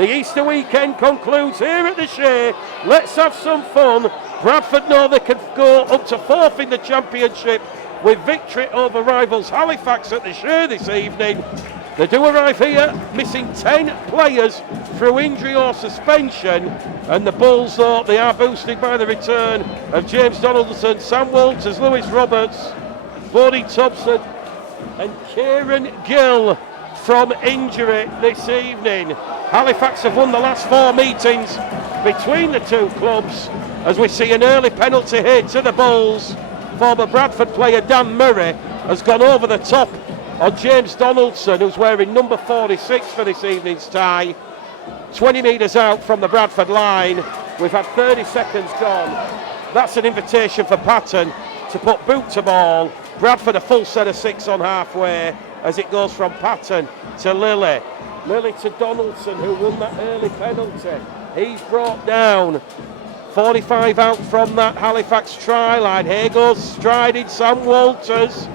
The Easter weekend concludes here at the Shea. Let's have some fun. Bradford know they can go up to 4th in the championship with victory over rivals Halifax at the Shea this evening. They do arrive here missing 10 players through injury or suspension, and the Bulls, though, they are boosted by the return of James Donaldson, Sam Walters, Lewis Roberts, Bodie Thompson and Kieran Gill from injury this evening. Halifax have won the last 4 meetings between the two clubs as we see an early penalty hit to the Bulls. Former Bradford player Dan Murray has gone over the top on James Donaldson, who's wearing number 46 for this evening's tie. 20 metres out from the Bradford line. We've had 30 seconds gone. That's an invitation for Patton to put boot to ball. Bradford a full set of 6 on halfway as it goes from Patton to Lilly. Lilly to Donaldson, who won that early penalty. He's brought down. 45 out from that Halifax try line. Here goes striding Sam Walters.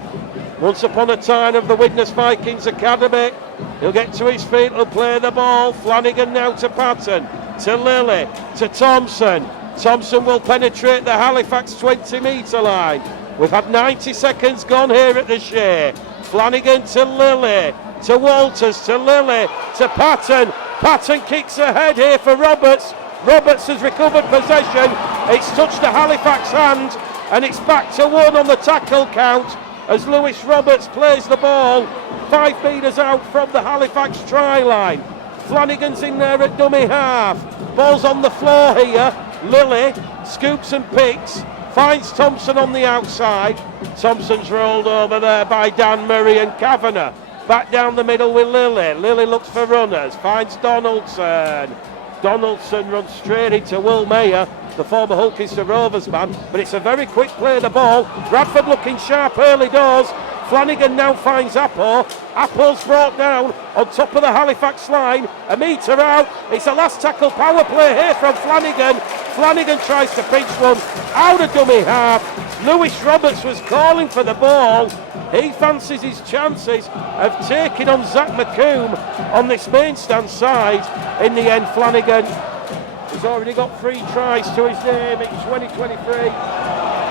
Once upon a time of the Widnes Vikings Academy. He'll get to his feet, he'll play the ball. Flanagan now to Patton, to Lilly, to Thompson. Thompson will penetrate the Halifax 20-metre line. We've had 90 seconds gone here at the Shea. Flanagan to Lilly, to Walters, to Lilly, to Patton. Patton kicks ahead here for Roberts. Roberts has recovered possession. It's touched the Halifax hand and it's back to 1 on the tackle count as Lewis Roberts plays the ball 5 metres out from the Halifax try line. Flanagan's in there at dummy half. Ball's on the floor here. Lilly scoops and picks. Finds Thompson on the outside. Thompson's rolled over there by Dan Murray and Kavanagh. Back down the middle with Lilly. Lilly looks for runners. Finds Donaldson. Donaldson runs straight into Will Mayer, the former Hulkinster Rovers man. But it's a very quick play of the ball. Bradford looking sharp early doors. Flanagan now finds Appo. Appo's brought down on top of the Halifax line. A metre out. It's a last tackle power play here from Flanagan. Flanagan tries to pinch one out of dummy half. Lewis Roberts was calling for the ball. He fancies his chances of taking on Zach McComb on this main stand side. In the end, Flanagan has already got 3 tries to his name in 2023.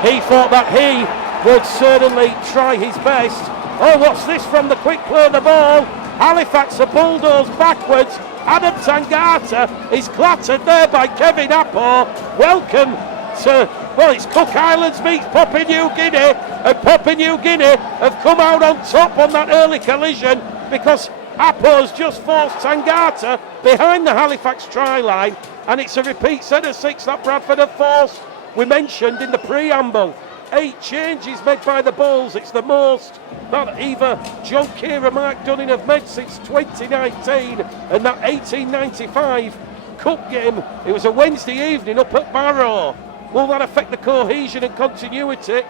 He thought that he would certainly try his best. Oh, what's this from the quick play of the ball? Halifax are bulldozed backwards. Adam Tangata is clattered there by Kevin Appo. Welcome to, well, it's Cook Islands meets Papua New Guinea, and Papua New Guinea have come out on top on that early collision because Appo's just forced Tangata behind the Halifax try line, and it's a repeat set of 6 that Bradford have forced. We mentioned in the preamble 8 changes made by the Bulls. It's the most that either John Keir or Mark Dunning have made since 2019, and that 1895 Cup game, it was a Wednesday evening up at Barrow. Will that affect the cohesion and continuity?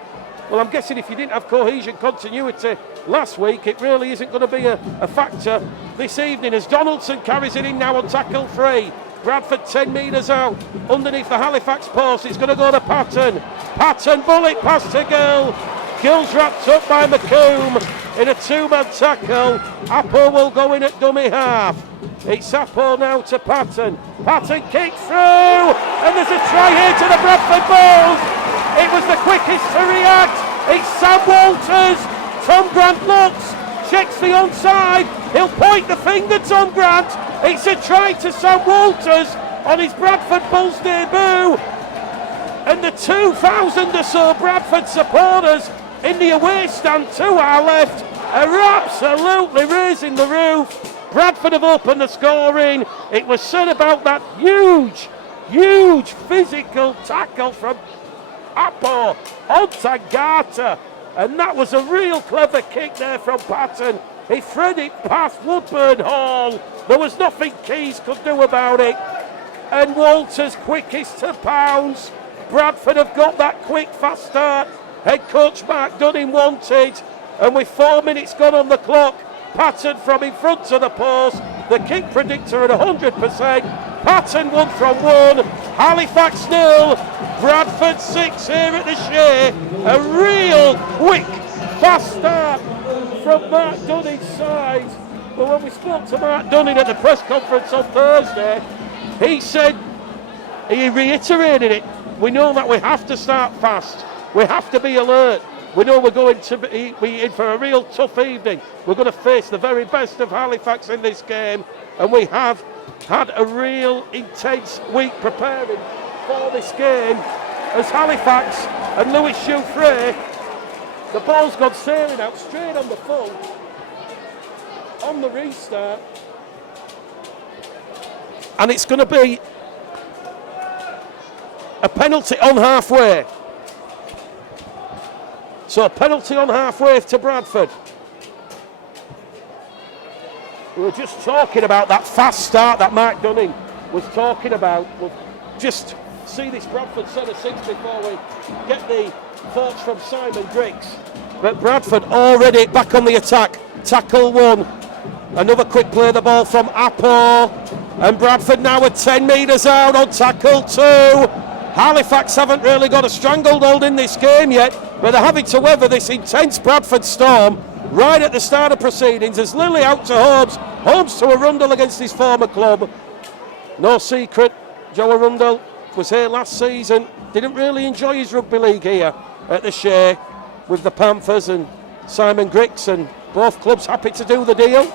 Well, I'm guessing if you didn't have cohesion continuity last week, it really isn't going to be a factor this evening as Donaldson carries it in now on tackle 3. Bradford 10 metres out underneath the Halifax post. It's going to go to Patton. Patton bullet pass to Gill. Gill's wrapped up by McComb in a 2-man tackle. Appo will go in at dummy half. It's Appo now to Patton. Patton kicks through, and there's a try here to the Bradford Bulls. It was the quickest to react. It's Sam Walters. Tom Grant looks, checks the onside. He'll point the finger, Tom Grant. It's a try to Sam Walters on his Bradford Bulls debut. And the 2,000 or so Bradford supporters in the away stand to our left are absolutely raising the roof. Bradford have opened the scoring. It was said about that huge physical tackle from Appo on Tangata. And that was a real clever kick there from Patton. He threaded it past Woodburn Hall. There was nothing Keys could do about it. And Walters quickest to pounce. Bradford have got that quick fast start. Head coach Mark Dunning wanted. And with 4 minutes gone on the clock, Patton from in front of the post. The kick predictor at 100%. Patton 1 from 1. Halifax 0. Bradford 6 here at the Shea. A real quick fast start from Mark Dunning's side. But when we spoke to Mark Dunning at the press conference on Thursday, he reiterated it. We know that we have to start fast. We have to be alert. We know we're going to be in for a real tough evening. We're going to face the very best of Halifax in this game, and we have had a real intense week preparing for this game as Halifax and Lewis Jouffre, the ball's gone sailing out straight on the full on the restart, and it's going to be a penalty on halfway. So a penalty on halfway to Bradford. We were just talking about that fast start that Mark Dunning was talking about. We'll just see this Bradford centre six before we get the thoughts from Simon Griggs. But Bradford already back on the attack. Tackle one. Another quick play, the ball from Apple. And Bradford now at 10 metres out on tackle two. Halifax haven't really got a stranglehold in this game yet, but they're having to weather this intense Bradford storm right at the start of proceedings as Lilly out to Holmes. Holmes to Arundel against his former club. No secret, Joe Arundel was here last season. Didn't really enjoy his rugby league here at the Shea with the Panthers, and Simon Griggs, and both clubs happy to do the deal.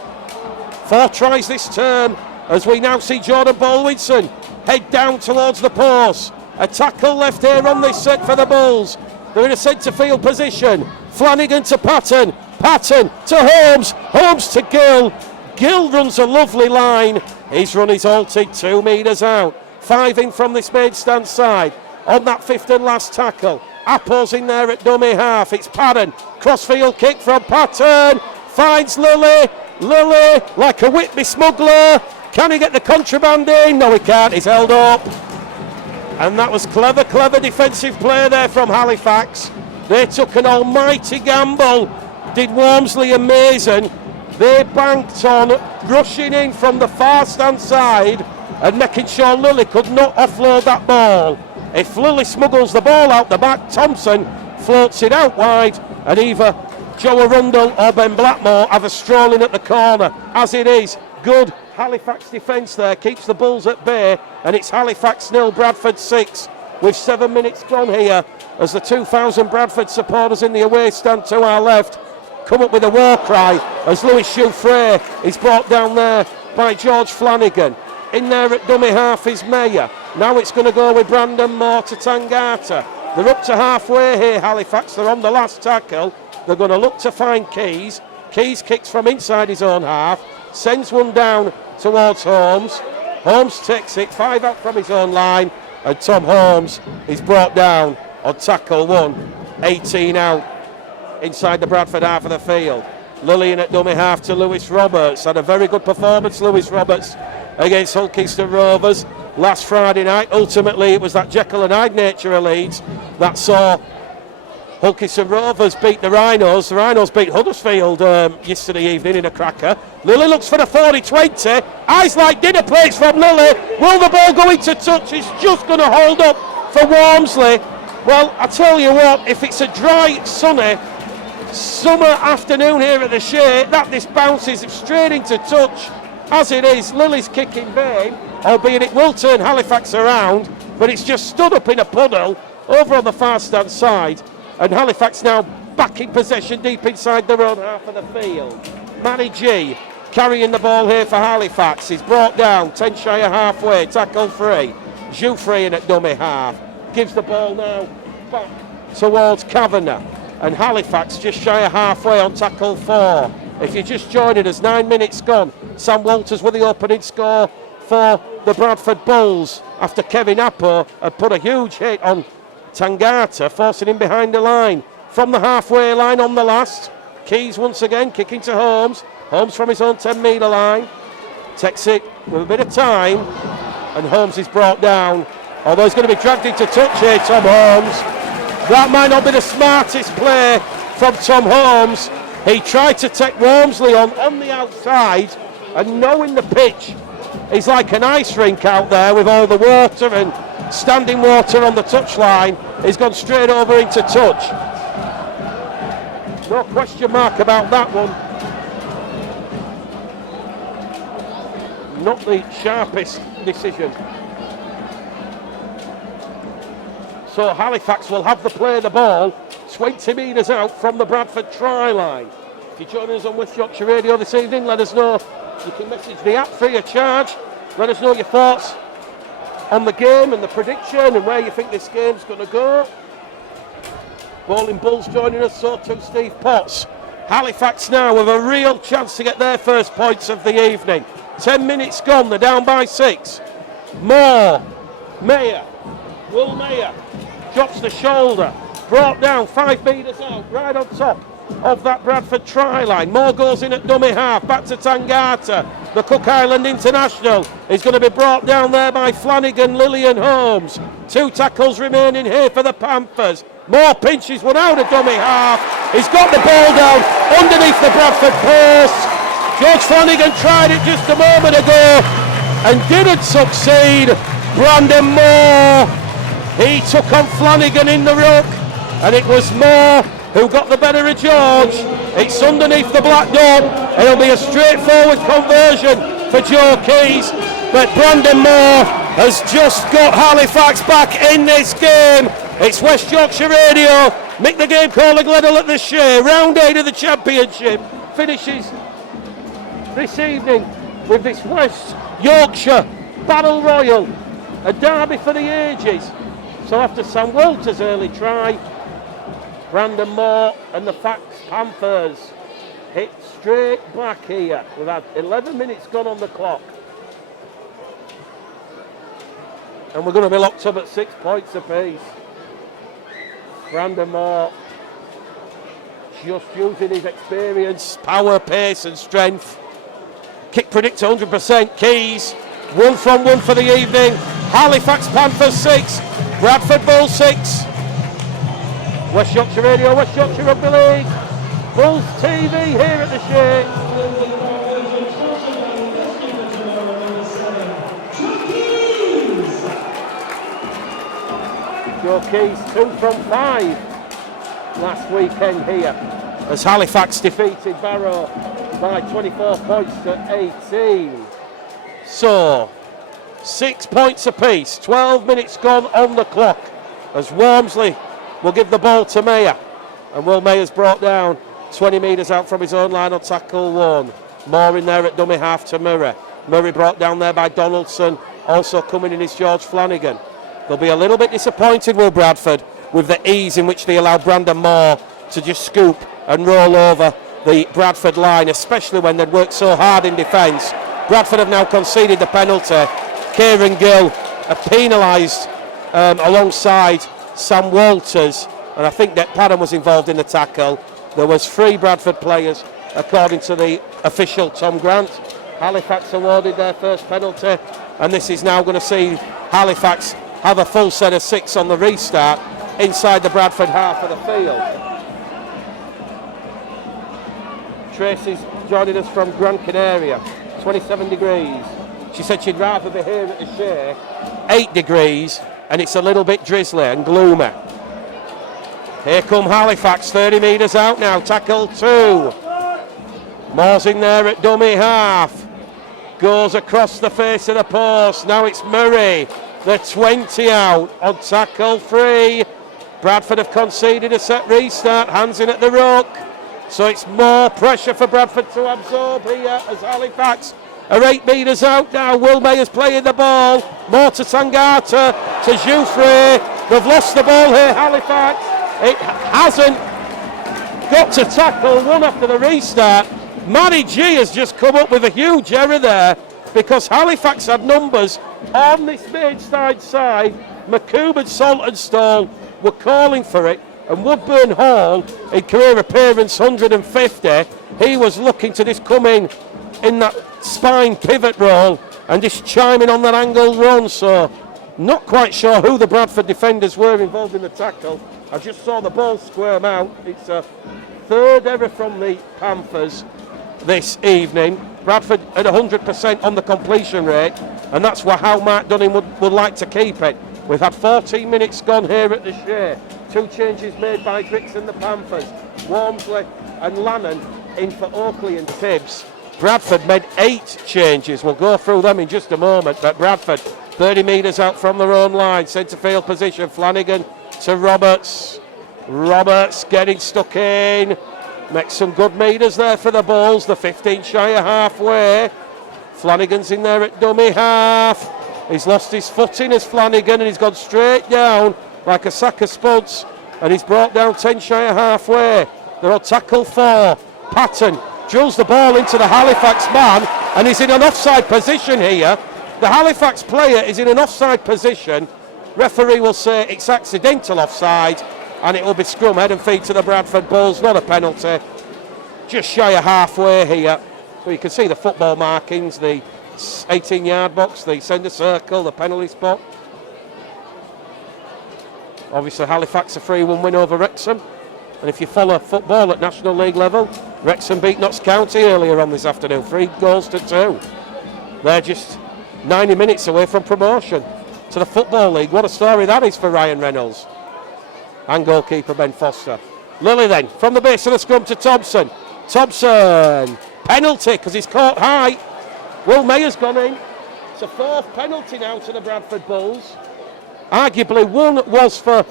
4 tries this term as we now see Jordan Baldwinson head down towards the post. A tackle left here on this set for the Bulls. They're in a centre field position. Flanagan to Patton. Patton to Holmes. Holmes to Gill. Gill runs a lovely line. His run is halted 2 metres out. 5 in from this main stand side. On that 5th and last tackle. Apple's in there at dummy half. It's Patton. Crossfield kick from Patton. Finds Lilly. Lilly like a Whitby smuggler. Can he get the contraband in? No, he can't. He's held up. And that was clever defensive play there from Halifax. They took an almighty gamble. Did Walmsley and Mason. They banked on rushing in from the far stand side and making sure Lilly could not offload that ball. If Lilly smuggles the ball out the back, Thompson floats it out wide, and either Joe Arundel or Ben Blackmore have a stroll in at the corner. As it is, good Halifax defence there, keeps the Bulls at bay, and it's Halifax 0, Bradford 6, with 7 minutes gone here, as the 2,000 Bradford supporters in the away stand to our left come up with a war cry, as Lewis Jouffre is brought down there by George Flanagan. In there at dummy half is Mayer. Now it's going to go with Brandon Moore to Tangata. They're up to halfway here, Halifax. They're on the last tackle. They're going to look to find Keys. Keys kicks from inside his own half, sends one down towards Holmes. Holmes takes it, 5 out from his own line, and Tom Holmes is brought down on tackle 1, 18 out inside the Bradford half of the field. Lillian at dummy half to Lewis Roberts. Had a very good performance, Lewis Roberts, against Hull Kingston Rovers last Friday night. Ultimately, it was that Jekyll and Hyde nature of Leeds that saw Hull Kingston Rovers beat the Rhinos. The Rhinos beat Huddersfield yesterday evening in a cracker. Lilly looks for the 40-20. Eyes like dinner plates from Lilly. Will the ball go into touch? It's just going to hold up for Walmsley. Well, I tell you what, if it's a dry, sunny summer afternoon here at the Shea, that this bounces straight into touch. As it is, Lilly's kick in vain, albeit it will turn Halifax around, but it's just stood up in a puddle over on the far stand side, and Halifax now back in possession deep inside their own half of the field. Manny G carrying the ball here for Halifax. He's brought down 10 shy of halfway, tackle 3. Jouffre in at dummy half, gives the ball now back towards Kavanagh, and Halifax just shy of halfway on tackle 4. If you're just joining us, 9 minutes gone. Sam Walters with the opening score for the Bradford Bulls after Kevin Apple had put a huge hit on Tangata, forcing him behind the line. From the halfway line on the last, Keys once again kicking to Holmes. Holmes from his own 10 metre line takes it with a bit of time, and Holmes is brought down, although he's going to be dragged into touch here, Tom Holmes. That might not be the smartest play from Tom Holmes. He tried to take Walmsley on the outside, and knowing the pitch is like an ice rink out there with all the water and standing water on the touchline, he's gone straight over into touch. No question mark about that one. not the sharpest decision. So Halifax will have the play of the ball 20 metres out from the Bradford try line. If you're joining us on West Yorkshire Radio this evening, let us know. You can message the app free of charge. Let us know your thoughts on the game and the prediction and where you think this game's going to go. Bowling Bulls joining us, so too Steve Potts. Halifax now with a real chance to get their first points of the evening. 10 minutes gone, they're down by 6. Moore, Mayer, Will Mayer drops the shoulder, brought down 5 metres out, right on top of that Bradford try line. Moore goes in at dummy half, back to Tangata. The Cook Island International is going to be brought down there by Flanagan, Lillian Holmes. 2 tackles remaining here for the Panthers. Moore pinches one out of dummy half. He's got the ball down underneath the Bradford post. George Flanagan tried it just a moment ago and didn't succeed. Brandon Moore, he took on Flanagan in the ruck, and it was Moore who got the better of George. It's underneath the black dot. It'll be a straightforward conversion for Joe Keys, but Brandon Moore has just got Halifax back in this game. It's West Yorkshire Radio. Mick the Game Caller Gledhill at the Shea. Round 8 of the Championship finishes this evening with this West Yorkshire Battle Royal, a derby for the ages. So after Sam Walter's early try, Brandon Moore and the Panthers hit straight back here. We've had 11 minutes gone on the clock. And we're going to be locked up at 6 points apiece. Brandon Moore just using his experience, power, pace and strength. Kick predictor 100%. Keys, 1 from 1 for the evening. Halifax Panthers 6, Bradford Bulls 6. West Yorkshire Radio, West Yorkshire Rugby League, Bulls TV here at the Shea. Joe Keys 2 from 5 last weekend here as Halifax defeated Barrow by 24 points to 18. So 6 points apiece, 12 minutes gone on the clock as Wormsley will give the ball to Mayer, and Will Mayer's brought down 20 metres out from his own line on tackle 1. Moore in there at dummy half to Murray. Murray brought down there by Donaldson. Also coming in is George Flanagan. They'll be a little bit disappointed, Will Bradford, with the ease in which they allowed Brandon Moore to just scoop and roll over the Bradford line, especially when they'd worked so hard in defence. Bradford have now conceded the penalty. Kieran Gill are penalised alongside Sam Walters, and I think that Padden was involved in the tackle. There was 3 Bradford players, according to the official Tom Grant. Halifax awarded their first penalty, and this is now going to see Halifax have a full set of 6 on the restart inside the Bradford half of the field. Tracy's joining us from Gran Canaria, 27 degrees. She said she'd rather be here at the Shea, 8 degrees, and it's a little bit drizzly and gloomy. Here come Halifax, 30 metres out now, tackle 2. Moore's in there at dummy half. Goes across the face of the post, now it's Murray. The 20 out on tackle 3. Bradford have conceded a set restart, hands in at the ruck. So it's more pressure for Bradford to absorb here as Halifax are 8 metres out now. Will Mayer's playing the ball. More to Tangata, to Jouffre. They've lost the ball here, Halifax. It hasn't got to tackle 1 after the restart. Matty G has just come up with a huge error there because Halifax had numbers on this Maidstone side. McComb and Saltonstall were calling for it, and Woodburn Hall, in career appearance 150, he was looking to just come in that spine pivot role and just chiming on that angled run. So not quite sure who the Bradford defenders were involved in the tackle. I just saw the ball squirm out. It's a 3rd error from the Panthers this evening. Bradford at 100% on the completion rate, and that's how Mark Dunning would like to keep it. We've had 14 minutes gone here at the Shea. 2 changes made by Grix and the Panthers. Wormsley and Lannon in for Oakley and Tibbs. Bradford made 8 changes. We'll go through them in just a moment, but Bradford 30 metres out from their own line, centre field position. Flanagan to Roberts. Roberts getting stuck in. Makes some good metres there for the Bulls. The 15 shy of halfway. Flanagan's in there at dummy half. He's lost his footing as Flanagan, and he's gone straight down like a sack of spuds. And he's brought down 10 shy of halfway. They're on tackle 4. Patton drills the ball into the Halifax man, and he's in an offside position here. The Halifax player is in an offside position. Referee will say it's accidental offside, and it will be scrum head and feet to the Bradford Bulls, not a penalty. Just shy of halfway here. So you can see the football markings, the 18-yard box, the centre circle, the penalty spot. Obviously Halifax a 3-1 win over Wrexham. And if you follow football at National League level, Wrexham beat Notts County earlier on this afternoon, 3-2. They're just 90 minutes away from promotion to the Football League. What a story that is for Ryan Reynolds. And goalkeeper Ben Foster. Lilly then, from the base of the scrum to Thompson. Thompson, penalty because he's caught high. Will Mayer's gone in. It's a 4th penalty now to the Bradford Bulls. Arguably one was for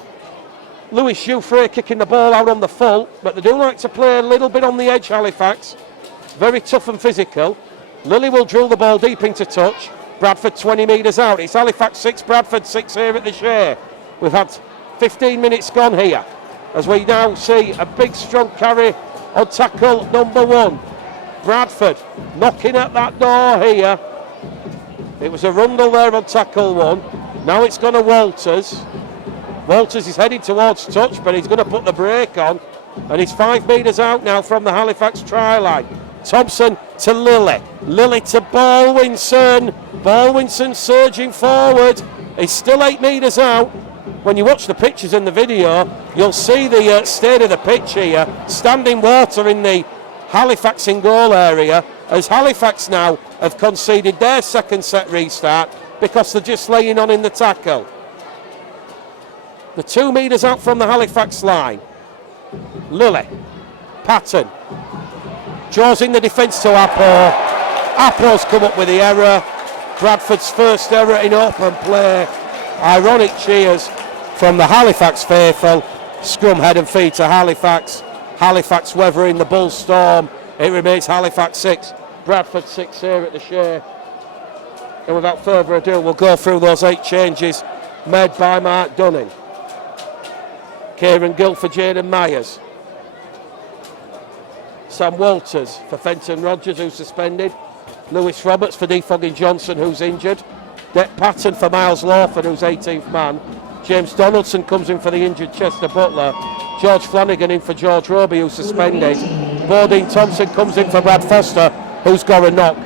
Lewis Jouffre kicking the ball out on the full, but they do like to play a little bit on the edge, Halifax. Very tough and physical. Lilly will drill the ball deep into touch. Bradford 20 metres out. It's Halifax 6, Bradford 6 here at the Shea. We've had 15 minutes gone here as we now see a big strong carry on tackle number 1. Bradford knocking at that door here. It was a Rundle there on tackle 1. Now it's gone to Walters. Walters is heading towards touch, but he's going to put the brake on, and he's 5 metres out now from the Halifax try line. Thompson to Lilly. Lilly to Baldwinson. Baldwinson surging forward. He's still 8 metres out. When you watch the pictures in the video, you'll see the state of the pitch here. Standing water in the Halifax in goal area, as Halifax now have conceded their second set restart because they're just laying on in the tackle. The 2 metres out from the Halifax line. Lilly. Patton. Draws in the defence to Appo. Appo's come up with the error. Bradford's first error in open play. Ironic cheers from the Halifax faithful. Scrum head and feet to Halifax. Halifax weathering the Bulls storm. It remains Halifax 6, Bradford 6 here at the Shea. And without further ado, we'll go through those 8 changes made by Mark Dunning. Kieran Gill for Jaden Myers. Sam Walters for Fenton Rogers, who's suspended. Lewis Roberts for Defogging Johnson, who's injured. Det Patton for Miles Lawford, who's 18th man. James Donaldson comes in for the injured Chester Butler. George Flanagan in for George Roby, who's suspended. Bodine Thompson comes in for Brad Foster, who's got a knock.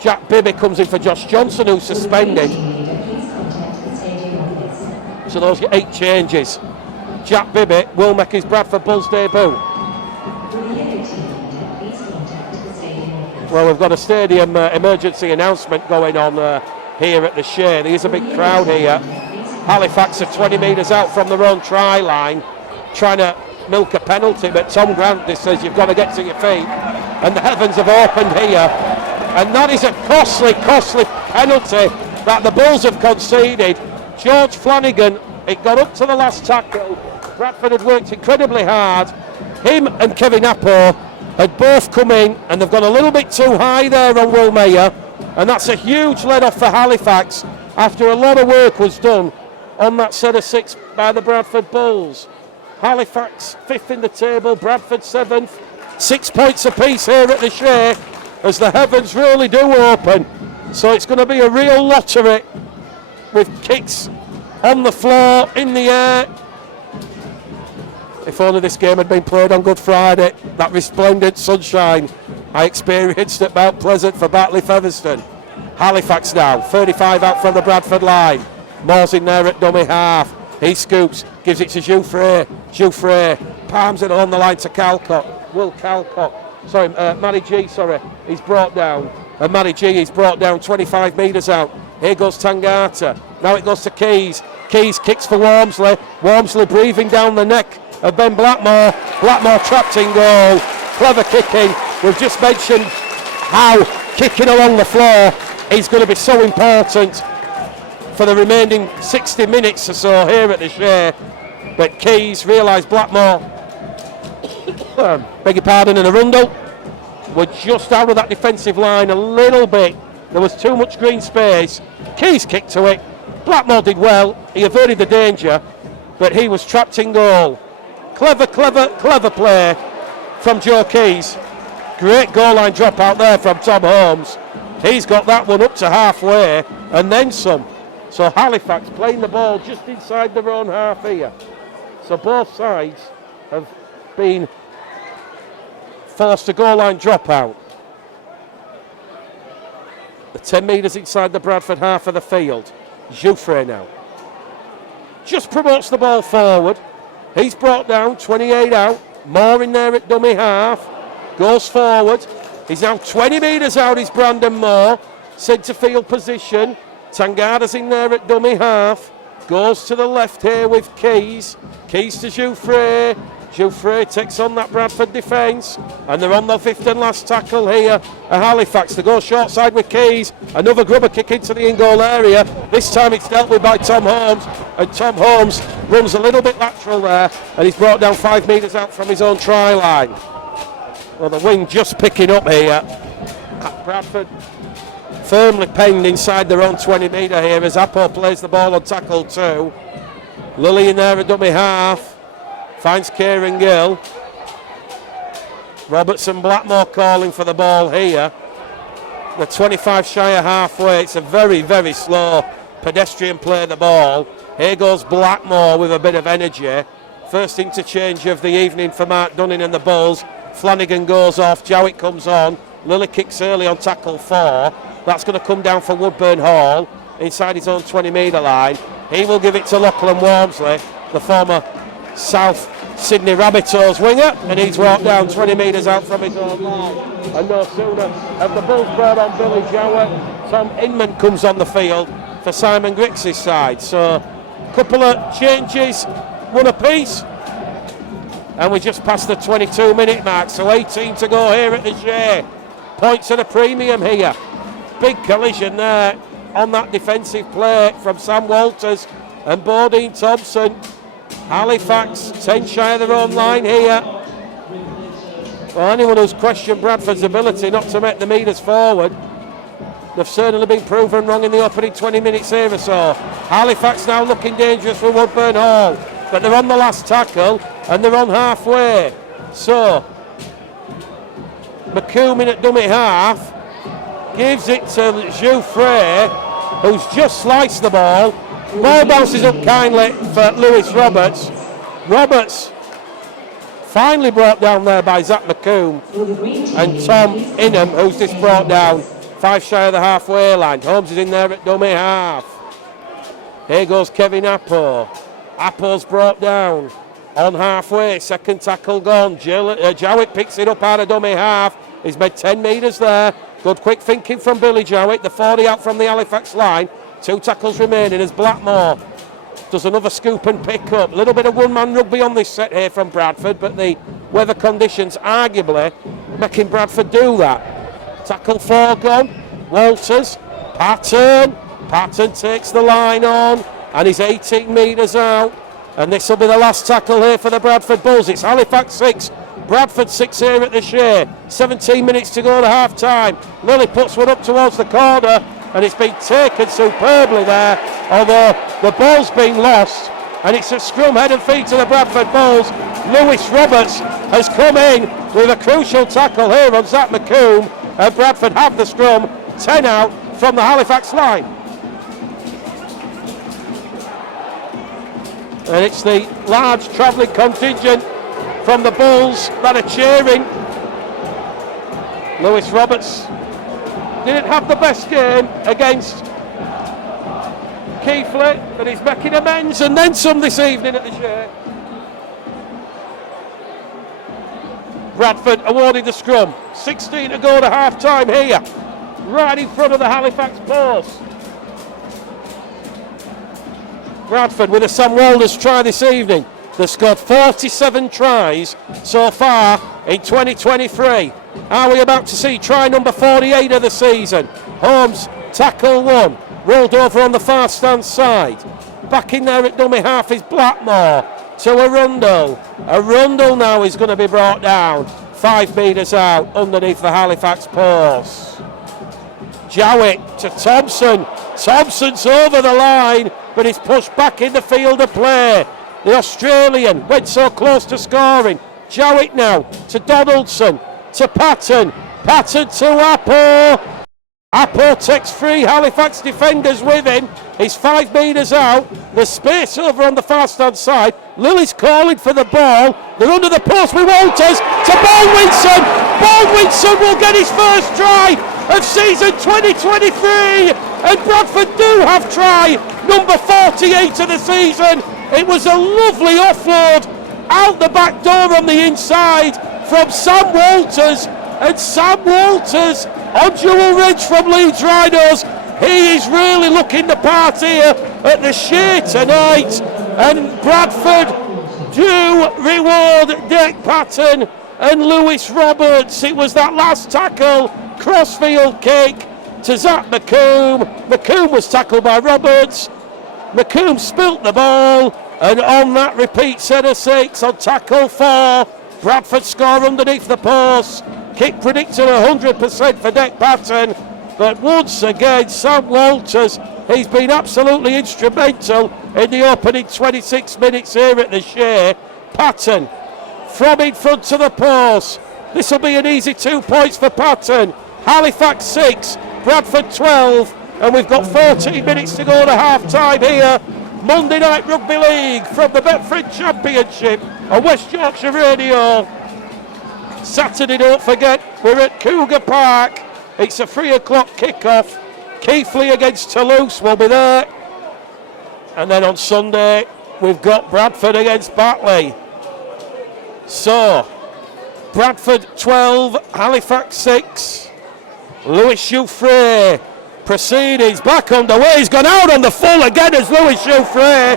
Jack Bibby comes in for Josh Johnson, who's suspended. So those 8 changes. Jack Bibby will make his Bradford Bulls debut. Well, we've got a stadium emergency announcement going on here at the Shea. There is a big crowd here. Halifax are 20 metres out from their own try line, trying to milk a penalty, but Tom Grant says you've got to get to your feet. And the heavens have opened here. And that is a costly penalty that the Bulls have conceded. George Flanagan, it got up to the last tackle. Bradford had worked incredibly hard. Him and Kevin Appo had both come in, and they've gone a little bit too high there on Will Mayer, and that's a huge let off for Halifax after a lot of work was done on that set of 6 by the Bradford Bulls. Halifax 5th in the table, Bradford 7th, 6 points apiece here at the Shea as the heavens really do open. So it's going to be a real lottery with kicks on the floor, in the air. If only this game had been played on Good Friday, that resplendent sunshine I experienced at Mount Pleasant for Batley Featherstone. Halifax now, 35 out from the Bradford line. Moore's in there at dummy half. He scoops, gives it to Jouffre. Jouffre palms it on the line to Calcott. Will Calcott, Matty G, he's brought down. And Matty G is brought down 25 metres out. Here goes Tangata. Now it goes to Keys. Keys kicks for Wormsley. Wormsley breathing down the neck of Ben Blackmore. Blackmore trapped in goal. Clever kicking. We've just mentioned how kicking along the floor is going to be so important for the remaining 60 minutes or so here at the Shea. But Keys realised Blackmore, beg your pardon, and Arundel were just out of that defensive line a little bit. There was too much green space. Keys kicked to it. Blackmore did well. He averted the danger, but he was trapped in goal. Clever play from Joe Keys. Great goal line drop out there from Tom Holmes. He's got that one up to halfway and then some. So Halifax playing the ball just inside their own half here. So both sides have been forced a goal line drop out. The 10 metres inside the Bradford half of the field. Jouffre now just promotes the ball forward. He's brought down, 28 out. Moore in there at dummy half. Goes forward. He's now 20 metres out, is Brandon Moore. Centre field position. Tangada's in there at dummy half. Goes to the left here with Keys. Keys to Jouffre. Jouffre takes on that Bradford defence. And they're on the fifth and last tackle here at Halifax. They go short side with Keys. Another grubber kick into the in-goal area. This time it's dealt with by Tom Holmes. And Tom Holmes runs a little bit lateral there. And he's brought down 5 metres out from his own try line. Well, the wing just picking up here. Bradford firmly penned inside their own 20 metre here as Appo plays the ball on tackle 2. Lilly in there at dummy half. Finds Kieran Gill. Robertson Blackmore calling for the ball here. The 25 shy of halfway. It's a very, very slow pedestrian play the ball. Here goes Blackmore with a bit of energy. First interchange of the evening for Mark Dunning and the Bulls. Flanagan goes off, Jowett comes on. Lilly kicks early on tackle 4. That's going to come down for Woodburn Hall inside his own 20 metre line. He will give it to Lachlan Walmsley, the former South Sydney Rabbitohs winger, and he's walked down 20 metres out from his own line. And no sooner have the Bulls brought on Billy Jowett, Tom Inman comes on the field for Simon Griggs' side. So a couple of changes, one apiece, and we're just past the 22 minute mark, so 18 to go here at the Shea. Points at a premium here. Big collision there on that defensive play from Sam Walters and Bodine Thompson. Halifax 10 shy of their own line here. Well, anyone who's questioned Bradford's ability not to make the metres forward, they've certainly been proven wrong in the opening 20 minutes here or so. Halifax now looking dangerous for Woodburn Hall, but they're on the last tackle and they're on halfway. So McCooming at dummy half gives it to Jouffre, who's just sliced the ball. Ball bounces up kindly for Lewis Roberts. Roberts finally brought down there by Zach McComb and Tom Inham, who's just brought down 5 shy of the halfway line. Holmes is in there at dummy half. Here goes Kevin Appo. Appo's brought down on halfway. Second tackle gone. Jowett picks it up out of dummy half. He's made 10 metres there. Good quick thinking from Billy Jowett. The 40 out from the Halifax line. 2 tackles remaining as Blackmore does another scoop and pick up. A little bit of one-man rugby on this set here from Bradford, but the weather conditions arguably making Bradford do that. Tackle 4 gone. Walters. Patton takes the line on and he's 18 metres out. And this will be the last tackle here for the Bradford Bulls. It's Halifax 6. Bradford 6 here at the Shea. 17 minutes to go to half time. Lilly puts one up towards the corner and it's been taken superbly there, although the ball's been lost and it's a scrum head and feet to the Bradford Bulls. Lewis Roberts has come in with a crucial tackle here on Zach McComb, and Bradford have the scrum. 10 out from the Halifax line. And it's the large travelling contingent from the Bulls that are cheering. Lewis Roberts didn't have the best game against Keighley, but he's making amends and then some this evening at the Shea. Bradford awarded the scrum. 16 to go to half time here, right in front of the Halifax post. Bradford with a Sam Walters try this evening. They've scored 47 tries so far in 2023. Are we about to see try number 48 of the season? Holmes, tackle one, rolled over on the far stand side. Back in there at dummy half is Blackmore to Arundel. Arundel now is going to be brought down 5 metres out underneath the Halifax post. Jowett to Thompson. Thompson's over the line, but he's pushed back in the field of play. The Australian went so close to scoring. Jowett now to Donaldson, to Patton. Patton to Appo. Appo takes 3 Halifax defenders with him. He's 5 metres out. There's space over on the far stand side. Lily's calling for the ball. They're under the post with Walters to Baldwinson. Baldwinson will get his first try of season 2023. And Bradford do have try number 48 of the season. It was a lovely offload out the back door on the inside from Sam Walters. And Sam Walters on dual ridge from Leeds Rhinos. He is really looking the part here at the Shea tonight. And Bradford do reward Dick Patton and Lewis Roberts. It was that last tackle, crossfield kick to Zach McComb. McComb was tackled by Roberts. McComb spilt the ball, and on that repeat set of 6 on tackle 4, Bradford score underneath the post. Kick predicted 100% for Dick Patton, but once again Sam Walters, he's been absolutely instrumental in the opening 26 minutes here at the Shea. Patton from in front to the post. This will be an easy 2 points for Patton. Halifax 6, Bradford 12, and we've got 14 minutes to go to half time here. Monday Night Rugby League from the Betfred Championship on West Yorkshire Radio. Saturday, don't forget, we're at Cougar Park. It's a 3 o'clock kickoff. Keighley against Toulouse will be there. And then on Sunday, we've got Bradford against Batley. So, Bradford 12, Halifax 6. Lewis Jouffre proceedings back underway. He's gone out on the full again as Lewis Jouffre.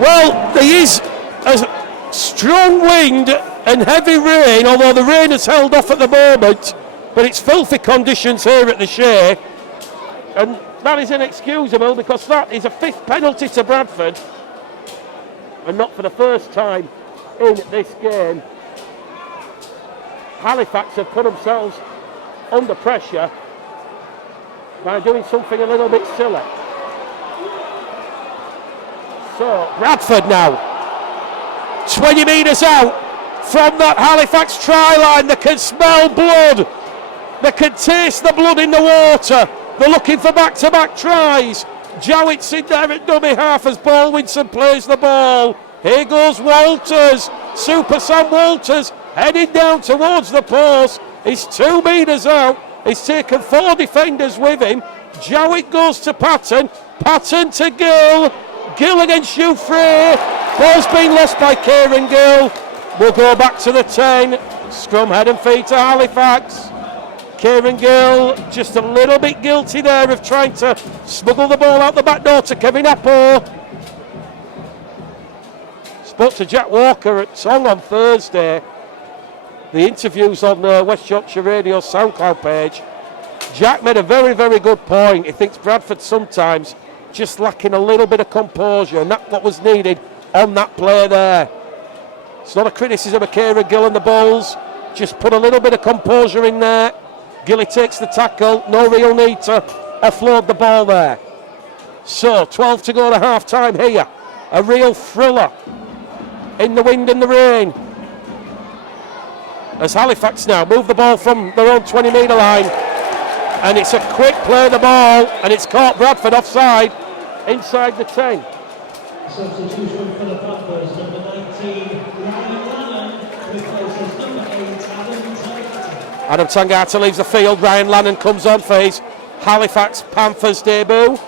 Well, there is a strong wind and heavy rain, although the rain has held off at the moment, but it's filthy conditions here at the Shea, and that is inexcusable because that is a 5th penalty to Bradford, and not for the first time in this game. Halifax have put themselves under pressure by doing something a little bit silly. So Bradford now 20 metres out from that Halifax try line. They can smell blood, they can taste the blood in the water. They're looking for back-to-back tries. Jowett's in there at dummy half as Baldwinson plays the ball. Here goes Walters, Super Sam Walters, heading down towards the post. He's 2 metres out. He's taken 4 defenders with him. Jowett goes to Patton. Patton to Gill. Gill against Jouffre. Ball's been lost by Kieran Gill. We'll go back to the 10. Scrum head and feet to Halifax. Kieran Gill just a little bit guilty there of trying to smuggle the ball out the back door to Kevin Appo. Spoke to Jack Walker at Song on Thursday. The interviews on West Yorkshire Radio's SoundCloud page. Jack made a very, very good point. He thinks Bradford sometimes just lacking a little bit of composure, and that's what was needed on that play there. It's not a criticism of Kieran Gill and the Bulls. Just put a little bit of composure in there. Gilly takes the tackle. No real need to offload the ball there. So 12 to go to half time here. A real thriller in the wind and the rain. As Halifax now move the ball from their own 20 metre line, and it's a quick play of the ball, and it's caught Bradford offside inside the 10. Substitution for the Panthers, number 19, Ryan Lannon, replaces number 8, Adam Tangata. Adam Tangata leaves the field. Ryan Lannon comes on for his Halifax Panthers debut.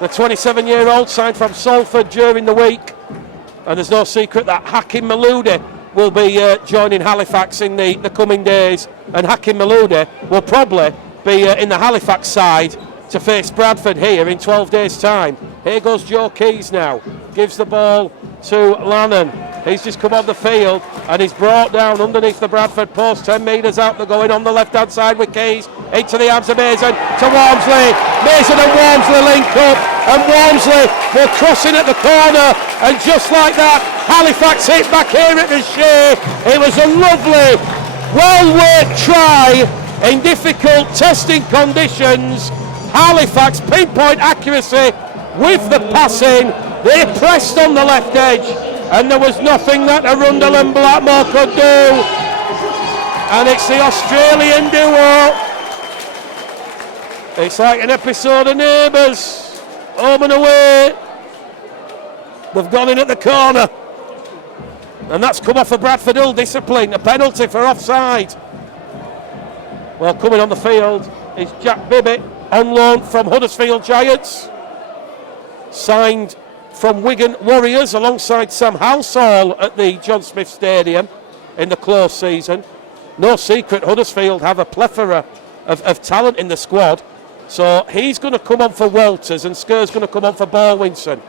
The 27-year-old signed from Salford during the week, and there's no secret that Hakim Malouda will be joining Halifax in the coming days, and Hakim Malouda will probably be in the Halifax side to face Bradford here in 12 days' time. Here goes Joe Keys now, gives the ball to Lannon. He's just come on the field and he's brought down underneath the Bradford post. 10 metres out. They're going on the left-hand side with Keys. Into the arms of Mason to Walmsley. Mason and Walmsley link up. And Walmsley were crossing at the corner. And just like that, Halifax hit back here at the Shea. It was a lovely, well-worked try in difficult testing conditions. Halifax pinpoint accuracy with the passing. They pressed on the left edge. And there was nothing that Arundel and Blackmore could do. And it's the Australian duo. It's like an episode of Neighbours. Home and away. They've gone in at the corner. And that's come off a Bradford ill discipline. A penalty for offside. Well, coming on the field is Jack Bibbett, on loan from Huddersfield Giants. Signed from Wigan Warriors alongside Sam Halsall at the John Smith Stadium in the close season. No secret, Huddersfield have a plethora of talent in the squad. So he's going to come on for Walters and Skerr's going to come on for Baldwinson.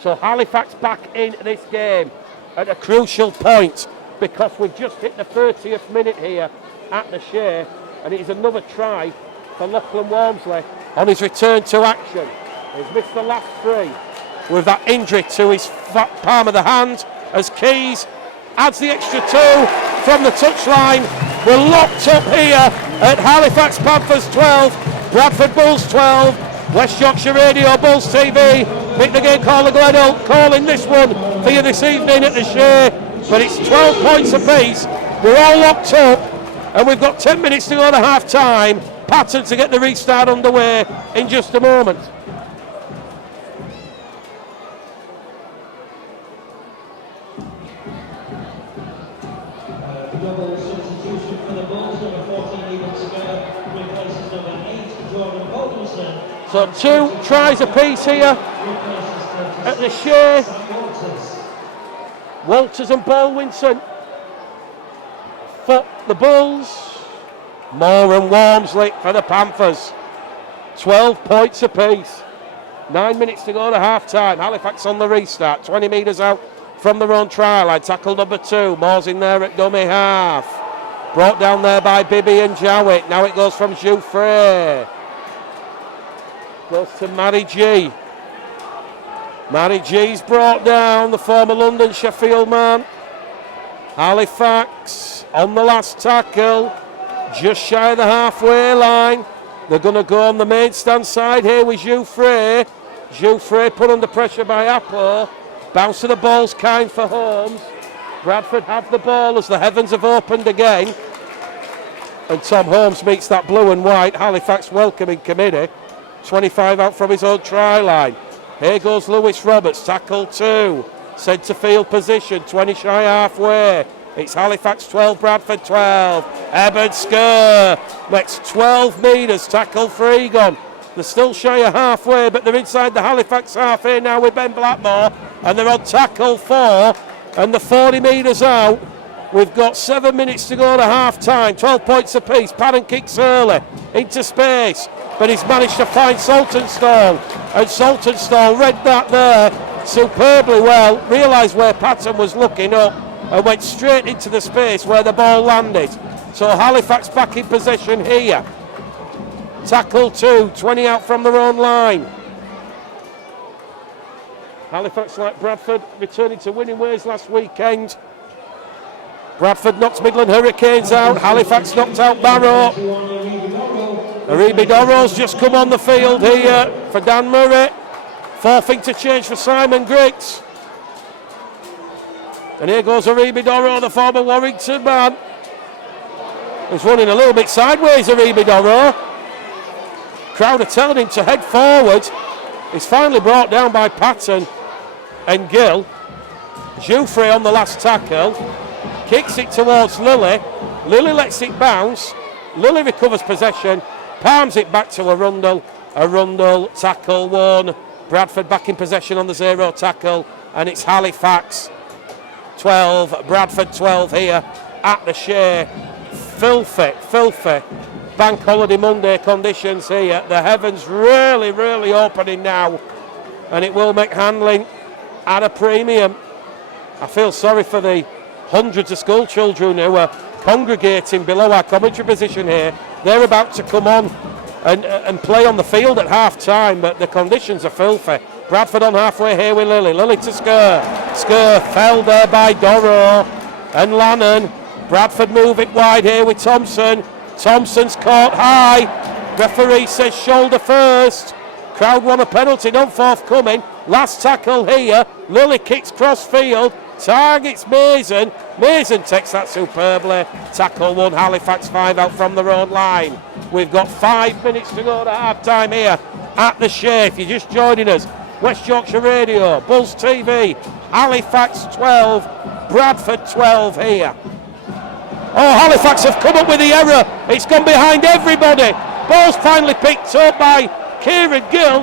So Halifax back in this game at a crucial point because we've just hit the 30th minute here at the Shea, and it is another try for Lachlan Walmsley on his return to action. He's missed the last three with that injury to his palm of the hand as Keys adds the extra two from the touchline. We're locked up here at Halifax Panthers 12, Bradford Bulls 12, West Yorkshire Radio Bulls TV. Pick the game caller Glenn Holt calling this one for you this evening at the Shea, but it's 12 points apiece. We're all locked up and we've got 10 minutes to go to half time. Patton to get the restart underway in just a moment. Double substitution for the Bulls, number 14, Ethan Skerr, replaces number 8, Jordan Baldwinson. So 2 tries apiece here at the Shea. Walters and Baldwinson for the Bulls. Moore and Walmsley for the Panthers. 12 points apiece. 9 minutes to go to half time. Halifax on the restart. 20 metres out from their own try line. Tackle number 2. Moore's in there at dummy half. Brought down there by Bibby and Jowett. Now it goes from Jouffre. Goes to Matty G. Matty G's brought down, the former London Sheffield man. Halifax on the last tackle. Just shy of the halfway line. They're going to go on the main stand side here with Jouffre. Jouffre put under pressure by Apple. Bounce to the ball's kind for Holmes. Bradford have the ball as the heavens have opened again. And Tom Holmes meets that blue and white Halifax welcoming committee. 25 out from his own try line. Here goes Lewis Roberts, tackle 2. Centre field position, 20 shy halfway. It's Halifax 12, Bradford 12. Eben Skerr makes 12 metres, tackle 3 gone. They're still shy of halfway, but they're inside the Halifax half here now with Ben Blackmore. And they're on tackle 4, and the 40 metres out. We've got 7 minutes to go to half time, 12 points apiece. Padden kicks early into space, but he's managed to find Saltonstall. And Saltonstall read that there superbly well, realised where Patton was looking up, and went straight into the space where the ball landed. So Halifax back in possession here. Tackle 2, 20 out from their own line. Halifax, like Bradford, returning to winning ways last weekend. Bradford knocked Midland Hurricanes out. Halifax knocked out Barrow. Aribi Doro's just come on the field here for Dan Murray. 4th thing to change for Simon Griggs. And here goes Aribi Doro, the former Warrington man. He's running a little bit sideways, Aribi Doro. Crowd are telling him to head forward. He's finally brought down by Patton and Gill. Jouffre on the last tackle. Kicks it towards Lilly. Lilly lets it bounce. Lilly recovers possession. Palms it back to Arundel. Arundel, tackle 1. Bradford back in possession on the 0 tackle. And it's Halifax 12, Bradford 12 here at the Shea. Filthy Bank Holiday Monday conditions here. The heavens really opening now. And it will make handling at a premium. I feel sorry for the hundreds of school children who are congregating below our commentary position here. They're about to come on and play on the field at half time, but the conditions are filthy. Bradford on halfway here with Lilly. Lilly to Skur. Skur fell there by Doro and Lannon. Bradford move it wide here with Thompson. Thompson's caught high. Referee says shoulder first. Crowd want a penalty, none forthcoming. Last tackle here. Lilly kicks cross field. Targets Mason. Mason takes that superbly. Tackle one, Halifax 5 out from their own line. We've got 5 minutes to go to half time here at the Shea. If you're just joining us, West Yorkshire Radio, Bulls TV, Halifax 12, Bradford 12 here. Oh, Halifax have come up with the error. It's gone behind everybody. Ball's finally picked up by Kieran Gill.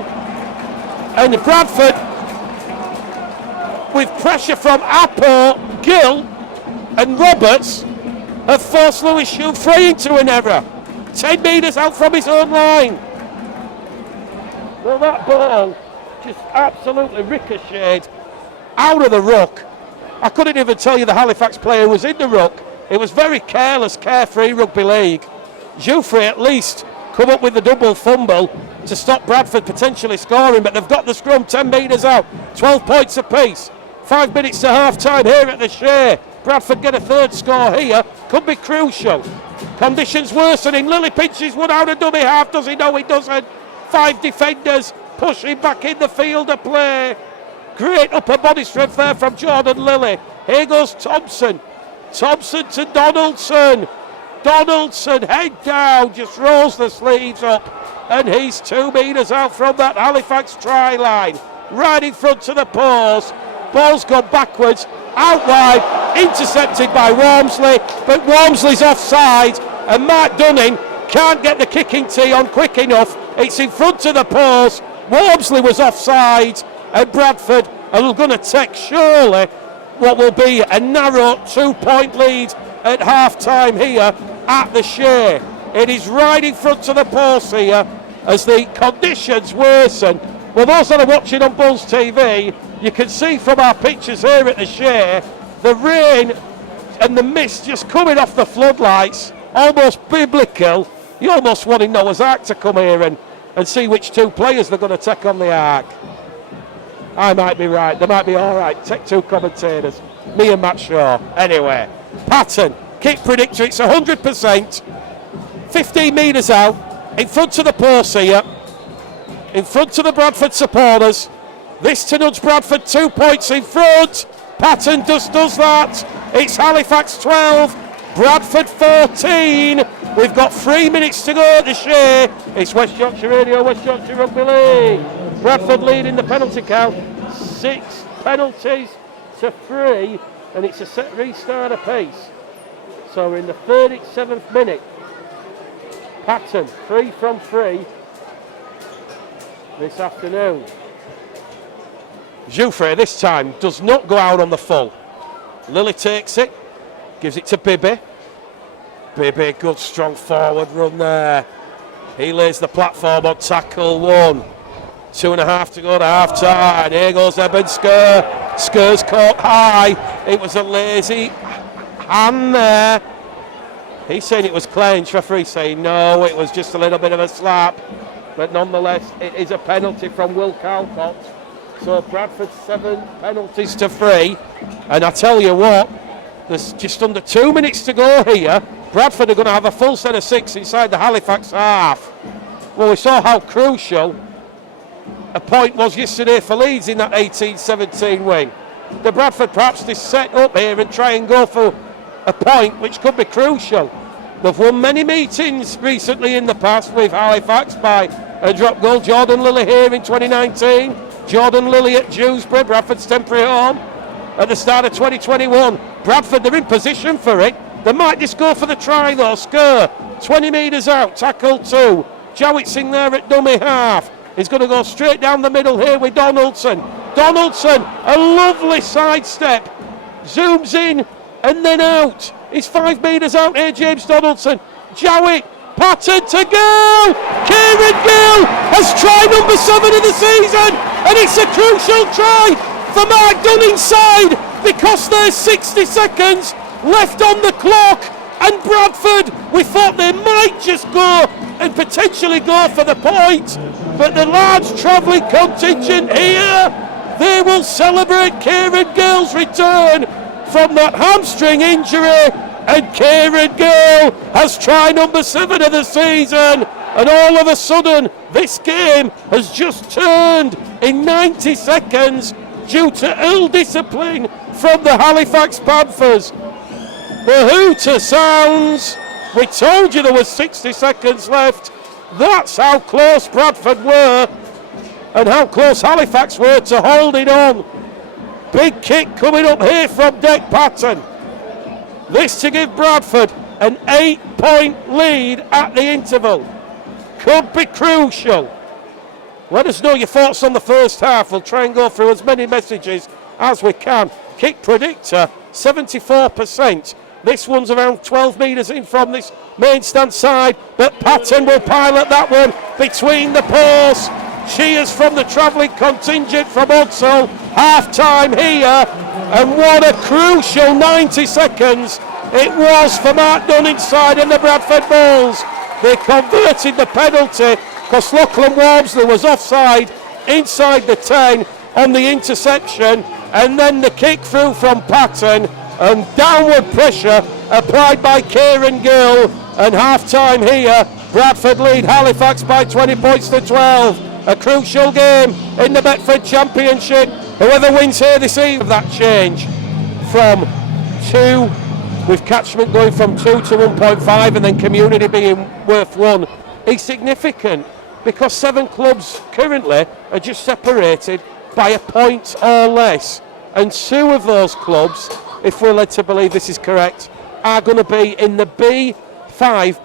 And Bradford, with pressure from Appo, Gill and Roberts, have forced Lewis Shue free into an error. 10 metres out from his own line. Well, that ball just absolutely ricocheted out of the ruck. I couldn't even tell you the Halifax player was in the ruck. It was very careless, carefree rugby league. Jouffre at least come up with the double fumble to stop Bradford potentially scoring, but they've got the scrum 10 metres out, 12 points apiece. 5 minutes to half time here at the Shea. Bradford get a third score here, could be crucial. Conditions worsening. Lilly pinches one out of dummy half. Does he? No, he doesn't. 5 defenders pushing back in the field of play. Great upper body strength there from Jordan Lilly. Here goes Thompson. Thompson to Donaldson. Donaldson, head down, just rolls the sleeves up. And he's 2 metres out from that Halifax try line. Right in front to the post. Ball's gone backwards, out wide, intercepted by Wormsley, but Wormsley's offside, and Mark Dunning can't get the kicking tee on quick enough. It's in front of the post. Wormsley was offside, and Bradford are going to take surely what will be a narrow 2-point lead at half time here at the Shea. It is right in front of the post here as the conditions worsen. Well, those that are watching on Bulls TV, you can see from our pictures here at the Shea, the rain and the mist just coming off the floodlights, almost biblical. You almost want Noah's Ark to come here and see which 2 players they're going to take on the Ark. I might be right, they might be all right. Take 2 commentators, me and Matt Shaw. Anyway, Patton, kick predictor, it's 100%. 15 metres out, in front of the post here, in front of the Bradford supporters. This to nudge Bradford 2 points in front. Patton does that. It's Halifax 12, Bradford 14. We've got 3 minutes to go at the Shea. It's West Yorkshire Radio, West Yorkshire Rugby League. Bradford leading the penalty count. 6 penalties to 3, and it's a set restart apiece. So we're in the 37th minute. Patton, 3 from 3 this afternoon. Jouffre this time does not go out on the full. Lilly takes it, gives it to Bibby. Bibby, good strong forward run there. He lays the platform on tackle 1. 2.5 to go to half time. Here goes Eben Skur. Skur's caught high. It was a lazy hand there. He's saying it was clench. Referee saying no, it was just a little bit of a slap. But nonetheless, it is a penalty from Will Calcott. So Bradford 7 penalties to 3. And I tell you what, there's just under 2 minutes to go here. Bradford are going to have a full set of 6 inside the Halifax half. Well, we saw how crucial a point was yesterday for Leeds in that 18-17 win. The Bradford perhaps they set up here and try and go for a point which could be crucial. They've won many meetings recently in the past with Halifax by a drop goal. Jordan Lilly here in 2019. Jordan Lilly at Dewsbury, Bradford's temporary home, at the start of 2021. Bradford, they're in position for it. They might just go for the try though. Skur, 20 metres out, tackle 2. Jowett's in there at dummy half. He's going to go straight down the middle here with Donaldson. Donaldson, a lovely sidestep. Zooms in and then out. He's 5 metres out here, James Donaldson. Jowett, Patton to go! Kieran Gill has tried number 7 of the season, and it's a crucial try for Mark Dunning's side. because there's 60 seconds left on the clock, and Bradford, we thought they might just go and potentially go for the point, but the large travelling contingent here, they will celebrate Kieran Gill's return from that hamstring injury, and Kieran Gill has try number 7 of the season, and all of a sudden this game has just turned in 90 seconds due to ill discipline from the Halifax Panthers. The hooter sounds. We told you there was 60 seconds left. That's how close Bradford were and how close Halifax were to holding on. Big kick coming up here from Deck Patton. This to give Bradford an 8-point lead at the interval. Could be crucial. Let us know your thoughts on the first half. We'll try and go through as many messages as we can. Kick predictor, 74%. This one's around 12 metres in from this main stand side, but Patton will pilot that one between the posts. Cheers from the travelling contingent from Odsall. Half time here, and what a crucial 90 seconds it was for Mark Dunn inside and the Bradford Bulls. They converted the penalty because Lachlan Walmsley was offside inside the 10 on the interception, and then the kick through from Patton, and downward pressure applied by Kieran Gill, and half time here, Bradford lead Halifax by 20 points to 12. A crucial game in the Betfred Championship. Whoever wins here this evening, that change from 2, with catchment going from 2 to 1.5 and then community being worth 1, is significant, because 7 clubs currently are just separated by a point or less, and 2 of those clubs, if we're led to believe this is correct, are going to be in the B5,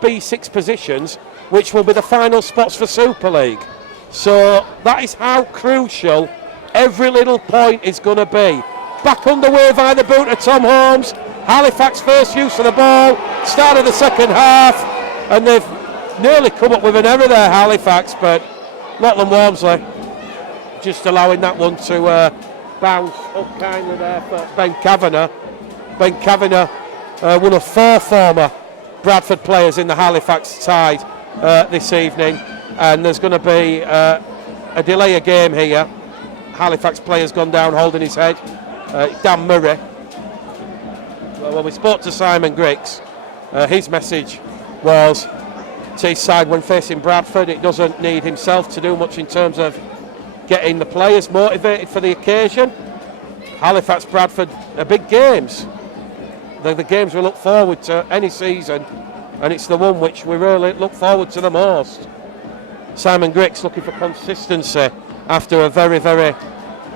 B6 positions, which will be the final spots for Super League. So that is how crucial every little point is going to be. Back underway via the boot of Tom Holmes. Halifax first use of the ball, start of the second half, and they've nearly come up with an error there, Halifax, but Lachlan Walmsley just allowing that one to bounce up kindly there for Ben Kavanagh. Ben Kavanagh, one of 4 former Bradford players in the Halifax side this evening, and there's going to be a delay of game here. Halifax player's gone down holding his head. Dan Murray. Well, when we spoke to Simon Griggs, his message was to his side when facing Bradford, it doesn't need himself to do much in terms of getting the players motivated for the occasion. Halifax Bradford are big games. They're the games we look forward to any season, and it's the one which we really look forward to the most. Simon Griggs looking for consistency after a very, very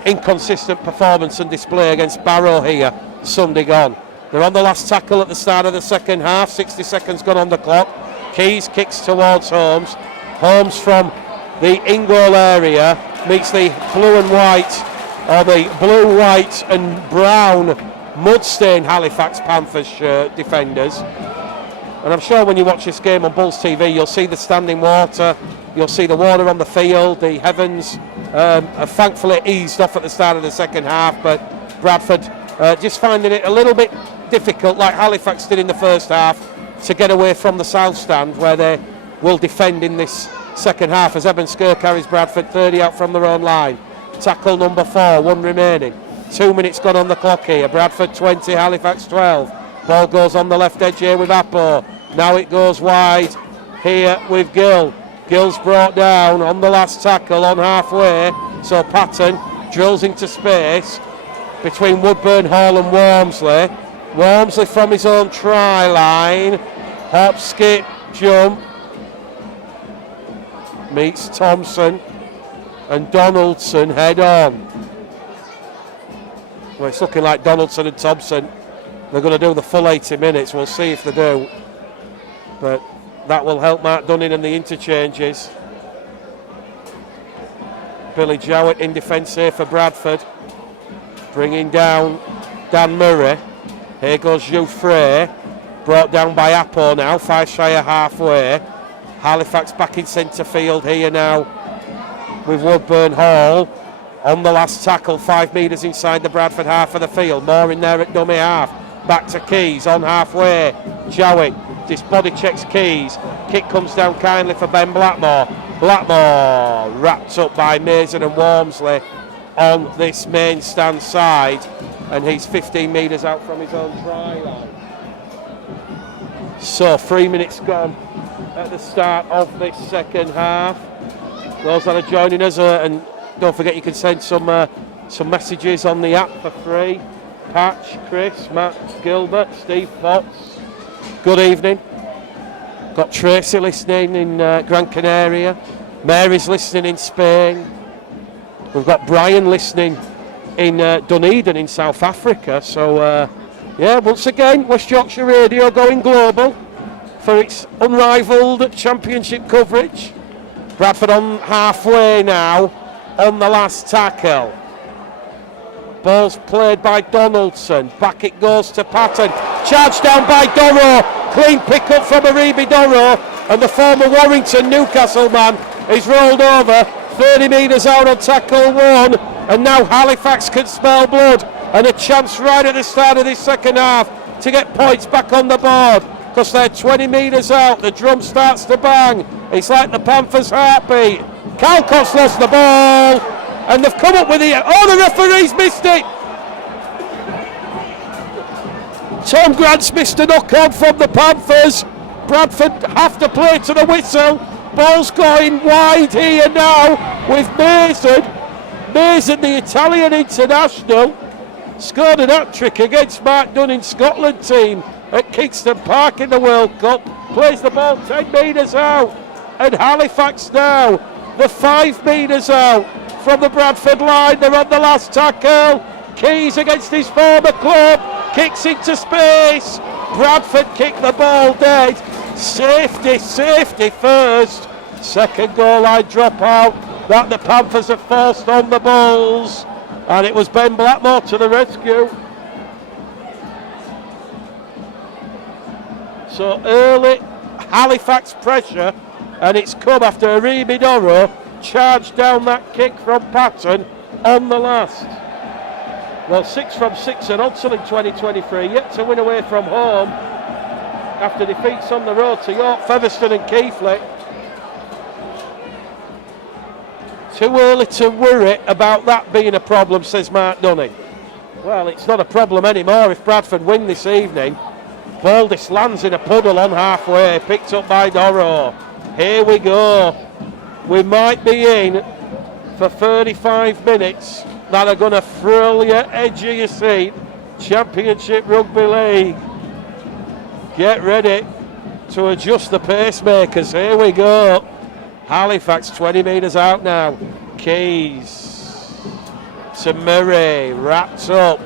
inconsistent performance and display against Barrow here Sunday gone. They're on the last tackle at the start of the second half, 60 seconds gone on the clock. Keys kicks towards Holmes. Holmes from the in-goal area meets the blue and white, or the blue, white and brown mud-stained Halifax Panthers shirt defenders. And I'm sure when you watch this game on Bulls TV, you'll see the standing water, you'll see the water on the field, the heavens have thankfully eased off at the start of the second half, but Bradford just finding it a little bit difficult, like Halifax did in the first half, to get away from the south stand, where they will defend in this second half, as Eben Skur carries Bradford 30 out from their own line. Tackle number 4, 1 remaining. 2 minutes gone on the clock here. Bradford 20, Halifax 12. Ball goes on the left edge here with Apo. Now it goes wide here with Gill. Gill's brought down on the last tackle on halfway. So Patton drills into space between Woodburn Hall and Walmsley. Walmsley from his own try line. Hop, skip, jump. Meets Thompson and Donaldson head on. Well, it's looking like Donaldson and Thompson, they're going to do the full 80 minutes. We'll see if they do. But that will help Mark Dunning and the interchanges. Billy Jowett in defence here for Bradford. Bringing down Dan Murray. Here goes Hugh Frey. Brought down by Apo now, 5 shy of halfway. Halifax back in centre field here now with Woodburn Hall. On the last tackle, 5 metres inside the Bradford half of the field. More in there at dummy half. Back to Keys on halfway. Jowett just body checks Keys. Kick comes down kindly for Ben Blackmore. Blackmore wrapped up by Mason and Walmsley on this main stand side, and he's 15 metres out from his own try line. So 3 minutes gone at the start of this second half. Those that are joining us, and don't forget you can send some messages on the app for free. Patch, Chris, Matt, Gilbert, Steve Potts. Good evening. Got Tracy listening in Gran Canaria. Mary's listening in Spain. We've got Brian listening in Dunedin in South Africa. So, once again, West Yorkshire Radio going global for its unrivalled championship coverage. Bradford on halfway now on the last tackle. Ball's played by Donaldson. Back it goes to Patton. Charged down by Dorrough. Clean pick up from Aribi Dorrough. And the former Warrington Newcastle man is rolled over. 30 metres out on tackle 1. And now Halifax can smell blood. And a chance right at the start of this second half to get points back on the board. Because they're 20 metres out. The drum starts to bang. It's like the Panthers' heartbeat. Calcott's lost the ball. And they've come up with it. Oh, the referee's missed it. Tom Grant's missed a knock-on from the Panthers. Bradford have to play to the whistle. Ball's going wide here now with Mason. Mason, the Italian international, scored an hat-trick against Mark Dunning's Scotland team at Kingston Park in the World Cup. Plays the ball 10 metres out. And Halifax now, the 5 metres out from the Bradford line. They're on the last tackle. Keys against his former club. Kicks into space. Bradford kick the ball dead. Safety first. Second goal line drop out that the Panthers have forced on the Bulls. And it was Ben Blackmore to the rescue. So early Halifax pressure, and it's come after Aribi Dorrough charged down that kick from Patton on the last. Well, 6 from 6 at Odsal in 2023, yet to win away from home after defeats on the road to York, Featherstone and Keighley. Too early to worry about that being a problem, says Mark Dunning. Well, it's not a problem anymore if Bradford win this evening. Baldis lands in a puddle on halfway, picked up by Dorrough. Here we go. We might be in for 35 minutes that are going to thrill you, edge of your seat. Championship Rugby League. Get ready to adjust the pacemakers. Here we go. Halifax 20 metres out now. Keys to Murray. Wrapped up.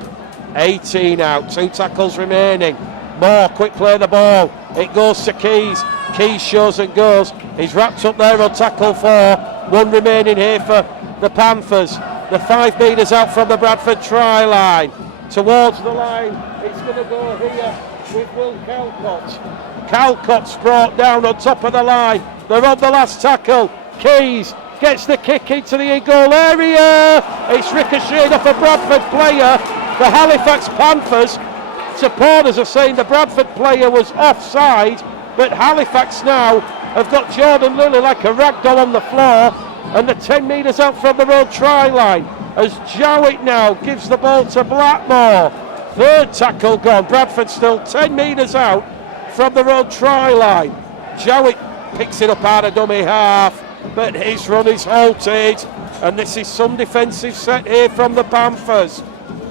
18 out. 2 tackles remaining. More quick play the ball. It goes to Keys. Keys shows and goes. He's wrapped up there on tackle 4. 1 remaining here for the Panthers. The 5 metres out from the Bradford try line. Towards the line. It's going to go here with Will Calcott. Calcott's brought down on top of the line. They're on the last tackle. Keys gets the kick into the in-goal area. It's ricocheted off a Bradford player. The Halifax Panthers supporters are saying the Bradford player was offside, but Halifax now have got Jordan Lilly like a ragdoll on the floor, and the 10 metres out from the road try line as Jowett now gives the ball to Blackmore. 3rd tackle gone. Bradford still 10 metres out from the road try line. Jowett picks it up out of dummy half, but his run is halted, and this is some defensive set here from the Panthers.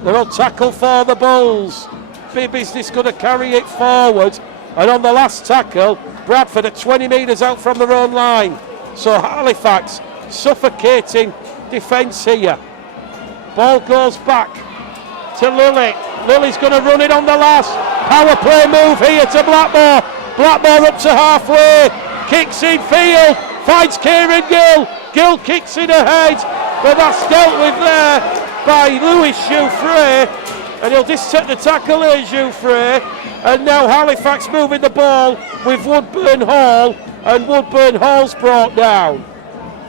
They're on tackle for the Bulls. Big business going to carry it forward, and on the last tackle Bradford are 20 metres out from their own line. So Halifax suffocating defence here. Ball goes back to Lilly. Lilly's going to run it on the last. Power play move here to Blackmore. Blackmore up to halfway. Kicks in field. Finds Kieran Gill. Gill kicks in ahead. But that's dealt with there by Louis Jouffre. And he'll just set the tackle here, Jouffre. And now Halifax moving the ball with Woodburn Hall. And Woodburn Hall's brought down.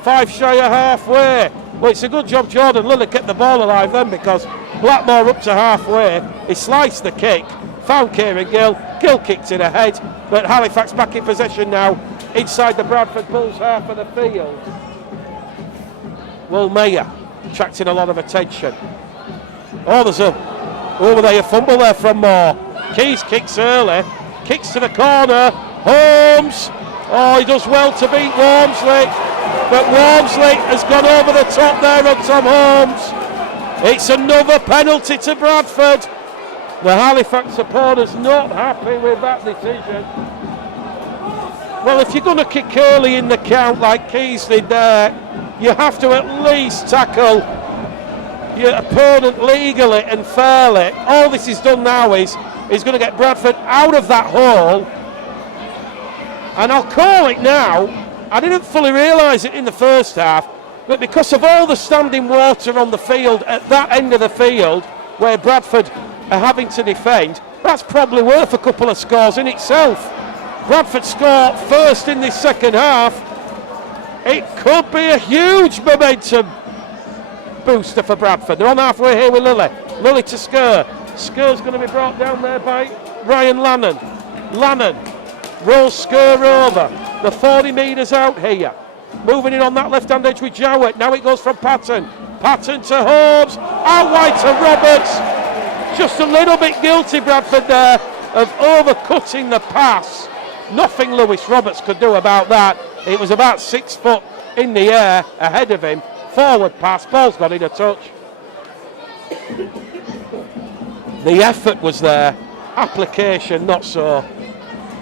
5 shy of halfway. Well, it's a good job Jordan Lilly kept the ball alive then, because Blackmore up to halfway, he sliced the kick, found Kieran Gill kicked it ahead, but Halifax back in possession now inside the Bradford Bulls half of the field. Will Mayer attracting a lot of attention. Oh, there's a fumble there from Moore. Keys kicks early, kicks to the corner. Holmes, he does well to beat Wormsley, but Wormsley has gone over the top there on Tom Holmes. It's another penalty to Bradford. The Halifax supporters not happy with that decision. Well, if you're going to kick early in the count like Keys did there, you have to at least tackle your opponent legally and fairly. All this is done now is going to get Bradford out of that hole. And I'll call it now. I didn't fully realise it in the first half, but because of all the standing water on the field at that end of the field where Bradford are having to defend, that's probably worth a couple of scores in itself. Bradford score first in this second half. It could be a huge momentum booster for Bradford. They're on halfway here with Lilly. Lilly to Skur. Skur's going to be brought down there by Ryan Lannon. Lannon rolls Skur over. The 40 metres out here. Moving in on that left-hand edge with Jowett. Now it goes from Patton. Patton to Holmes. Out wide to Roberts. Just a little bit guilty, Bradford, there, of overcutting the pass. Nothing Lewis Roberts could do about that. It was about 6 foot in the air ahead of him. Forward pass, ball's got in a touch. The effort was there, application not so.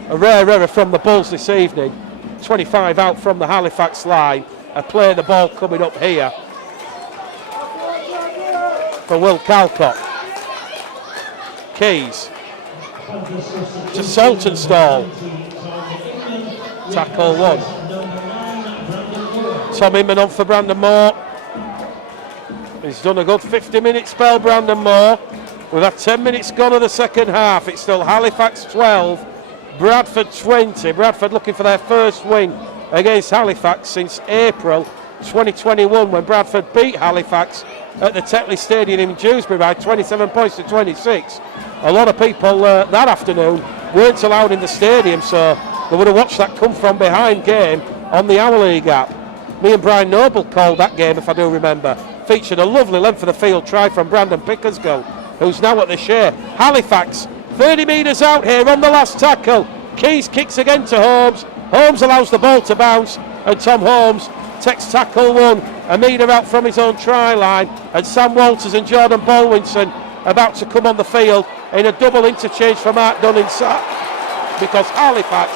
A rare error from the Bulls this evening. 25 out from the Halifax line. A play the ball coming up here for Will Calcott. Keys to Saltonstall. Tackle one. Tom Inman on for Brandon Moore. He's done a good 50-minute spell, Brandon Moore. We've had 10 minutes gone of the second half. It's still Halifax 12, Bradford 20. Bradford looking for their first win against Halifax since April 2021, when Bradford beat Halifax at the Tetley Stadium in Dewsbury by 27 points to 26. A lot of people that afternoon weren't allowed in the stadium, so they would have watched that come from behind game on the Hour League app. Me and Brian Noble called that game, if I do remember. Featured a lovely length of the field try from Brandon Pickersgill, who's now at the share. Halifax, 30 metres out here on the last tackle. Keys kicks again to Holmes. Holmes allows the ball to bounce, and Tom Holmes takes tackle one, a metre out from his own try line, and Sam Walters and Jordan Bolwinson about to come on the field in a double interchange for Mark Dunn inside, because Halifax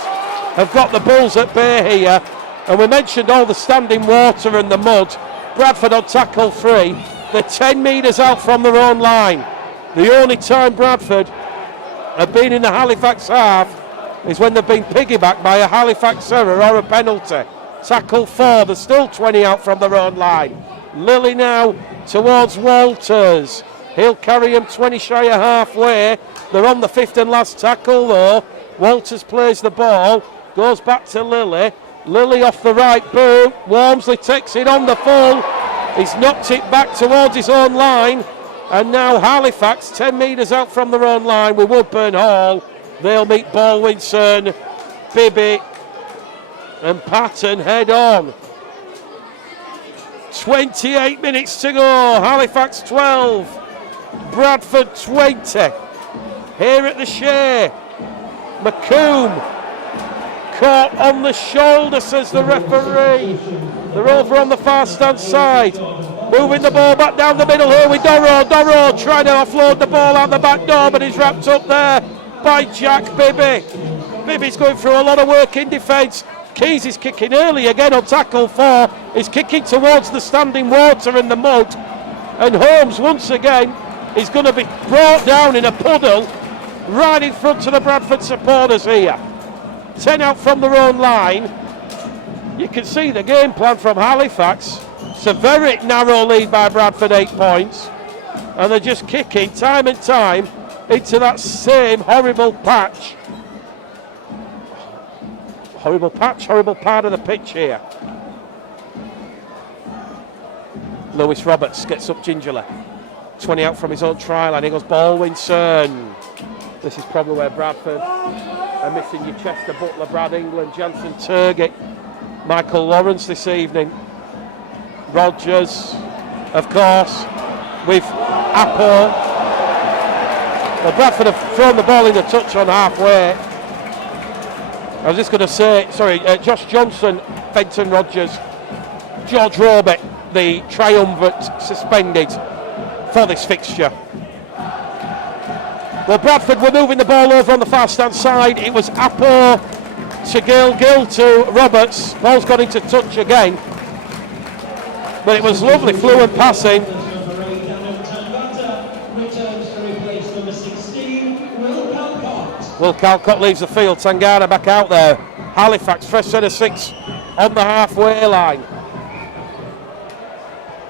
have got the Bulls at bay here. And we mentioned all the standing water and the mud. Bradford on tackle 3. They're 10 metres out from their own line. The only time Bradford have been in the Halifax half is when they've been piggybacked by a Halifax error or a penalty. Tackle 4, they're still 20 out from their own line. Lilly now towards Walters. He'll carry him 20 shy of halfway. They're on the 5th and last tackle though. Walters plays the ball, goes back to Lilly. Lilly off the right boot. Wormsley takes it on the full. He's knocked it back towards his own line. And now Halifax 10 metres out from their own line with Woodburn Hall. They'll meet Bolwinson, Bibby and Patton head on. 28 minutes to go. Halifax 12, Bradford 20. Here at the Shea. McComb caught on the shoulder, says the referee. They're over on the far stand side. Moving the ball back down the middle here with Doro. Doro trying to offload the ball out the back door, but he's wrapped up there by Jack Bibby. Bibby's going through a lot of work in defence. Keys is kicking early again on tackle 4. He's kicking towards the standing water and the mud. And Holmes once again is going to be brought down in a puddle right in front of the Bradford supporters here. 10 out from their own line. You can see the game plan from Halifax. It's a very narrow lead by Bradford, 8 points. And they're just kicking time and time into that same horrible patch. Horrible patch, horrible part of the pitch here. Lewis Roberts gets up gingerly. 20 out from his own try line. He goes Baldwinson. This is probably where Bradford are missing your Chester, Butler, Brad England, Jansen Turgett, Michael Lawrence this evening. Rogers, of course, with Apple. Well, Bradford have thrown the ball in the touch on halfway. I was just going to say, Josh Johnson, Fenton Rogers, George Robert, the triumvirate suspended for this fixture. Well, Bradford were moving the ball over on the far stand side. It was Apo to Gill to Roberts. Ball's got into touch again. But it was lovely, fluent passing. Will Calcott leaves the field. Tangana back out there. Halifax, fresh set of 6 on the halfway line.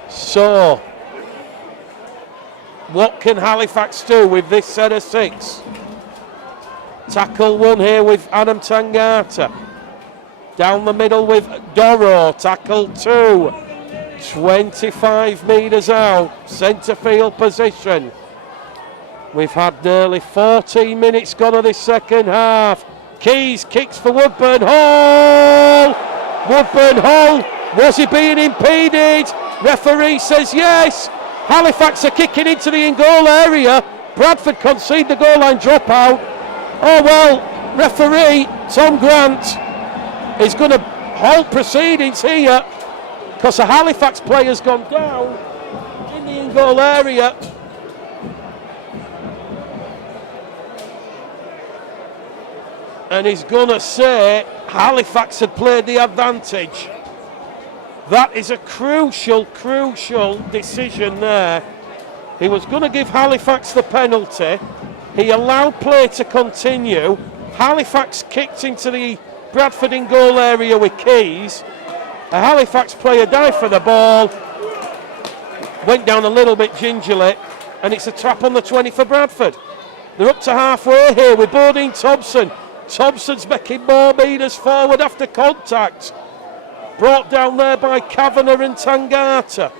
So, what can Halifax do with this set of 6? Tackle 1 here with Adam Tangata. Down the middle with Doro. Tackle 2. 25 metres out. Centre field position. We've had nearly 14 minutes gone of this second half. Keys kicks for Woodburn Hall. Woodburn Hall. Was he being impeded? Referee says yes. Halifax are kicking into the in-goal area. Bradford concede the goal line dropout. Oh well, referee Tom Grant is going to halt proceedings here because a Halifax player's gone down in the in-goal area. And he's going to say Halifax had played the advantage. That is a crucial decision there. He was going to give Halifax the penalty. He allowed play to continue. Halifax kicked into the Bradford in goal area with Keys. A Halifax player dived for the ball. Went down a little bit gingerly. And it's a trap on the 20 for Bradford. They're up to halfway here with Bodine Thompson. Thompson's making more metres forward after contact. Brought down there by Kavanagh and Tangata.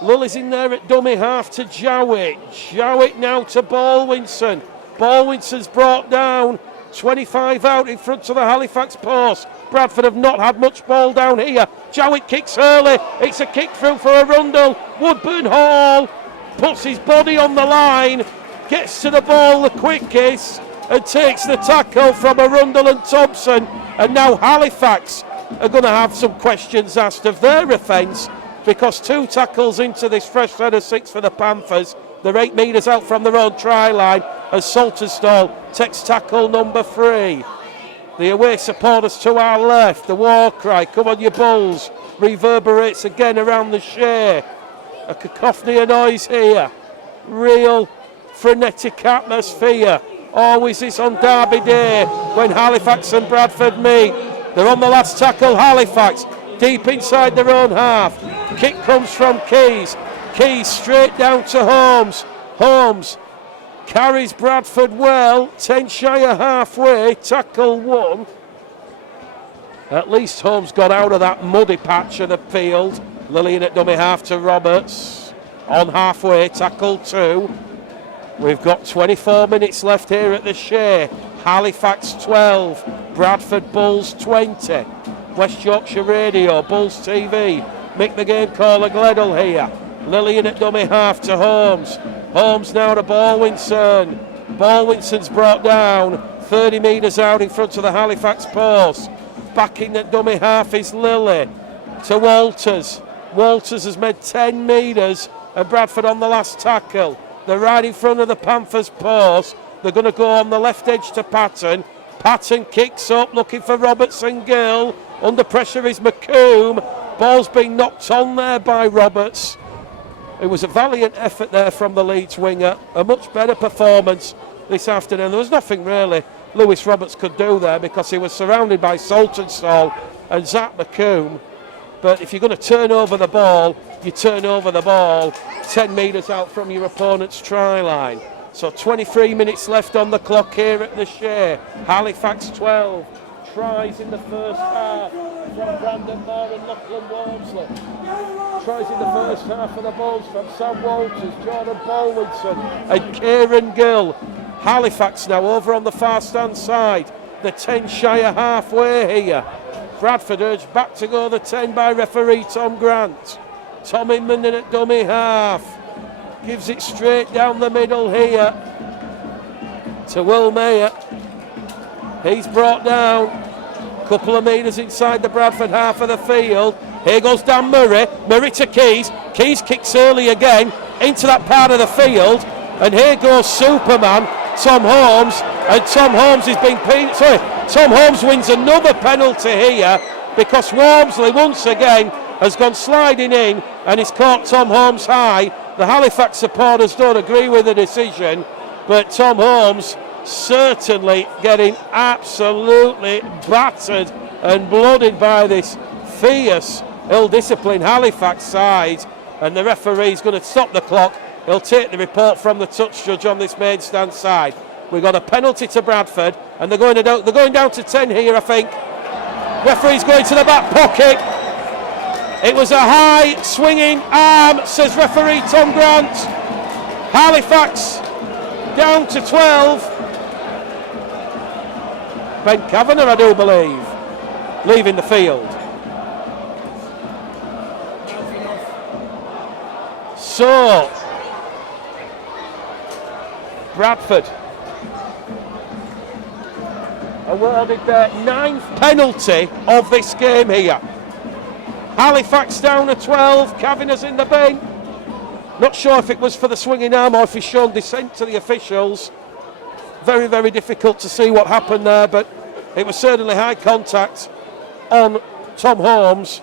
Lully's in there at dummy half to Jowett. Jowett now to Baldwinson. Baldwinson's brought down. 25 out in front of the Halifax post. Bradford have not had much ball down here. Jowett kicks early. It's a kick through for Arundel. Woodburn Hall puts his body on the line. Gets to the ball the quickest. And takes the tackle from Arundel and Thompson. And now Halifax are going to have some questions asked of their offence because 2 tackles into this fresh set of 6 for the Panthers. They're 8 metres out from their own try line as Saltonstall takes tackle number 3. The away supporters to our left. The war cry, come on you Bulls, reverberates again around the Shea. A cacophony of noise here. Real frenetic atmosphere. Always is on Derby Day when Halifax and Bradford meet. They're on the last tackle, Halifax, deep inside their own half. Kick comes from Keys. Keys straight down to Holmes. Holmes carries Bradford well, 10 shy of halfway, tackle 1. At least Holmes got out of that muddy patch of the field. Lillian at dummy half to Roberts. On halfway, tackle 2. We've got 24 minutes left here at the Shea. Halifax 12, Bradford Bulls 20. West Yorkshire Radio, Bulls TV. Mick the game caller Gledall here. Lillian at dummy half to Holmes. Holmes now to Baldwinson. Baldwinson's brought down 30 metres out in front of the Halifax post. Backing at dummy half is Lilly to Walters. Walters has made 10 metres and Bradford on the last tackle. They're right in front of the Panthers post. They're going to go on the left edge to Patton. Patton kicks up, looking for Robertson Gill. Under pressure is McComb. Ball's been knocked on there by Roberts. It was a valiant effort there from the Leeds winger. A much better performance this afternoon. There was nothing really Lewis Roberts could do there because he was surrounded by Saltonstall and Zach McComb. But if you're going to turn over the ball, you turn over the ball 10 metres out from your opponent's try line. So 23 minutes left on the clock here at the Shea. Halifax 12, tries in the first half. from Brandon Moore and Lachlan Walmsley. Tries in the first half of the balls from Sam Walters, Jordan Bolwinson and Kieran Gill. Halifax now over on the far stand side. The 10 shy of halfway here. Bradford urged back to go the 10 by referee Tom Grant. Tom Inman in at dummy half. Gives it straight down the middle here to Will Mayer. He's brought down. Couple of metres inside the Bradford half of the field. Here goes Dan Murray. Murray to Keys. Keys kicks early again into that part of the field. And here goes Superman, Tom Holmes. And Tom Holmes is being Tom Holmes wins another penalty here because Walmsley once again has gone sliding in and he's caught Tom Holmes high. The Halifax supporters don't agree with the decision, but Tom Holmes certainly getting absolutely battered and blooded by this fierce, ill-disciplined Halifax side, and the referee's going to stop the clock. He'll take the report from the touch judge on this main stand side. We've got a penalty to Bradford, and they're going down to 10 here, I think. Referee's going to the back pocket. It was a high swinging arm, says referee Tom Grant. Halifax down to 12. Ben Kavanagh, I do believe, leaving the field. So, Bradford awarded their 9th penalty of this game here. Halifax down to 12, Kavanagh's in the bin. Not sure if it was for the swinging arm or if he's shown dissent to the officials. Very, very difficult to see what happened there, but it was certainly high contact on Tom Holmes.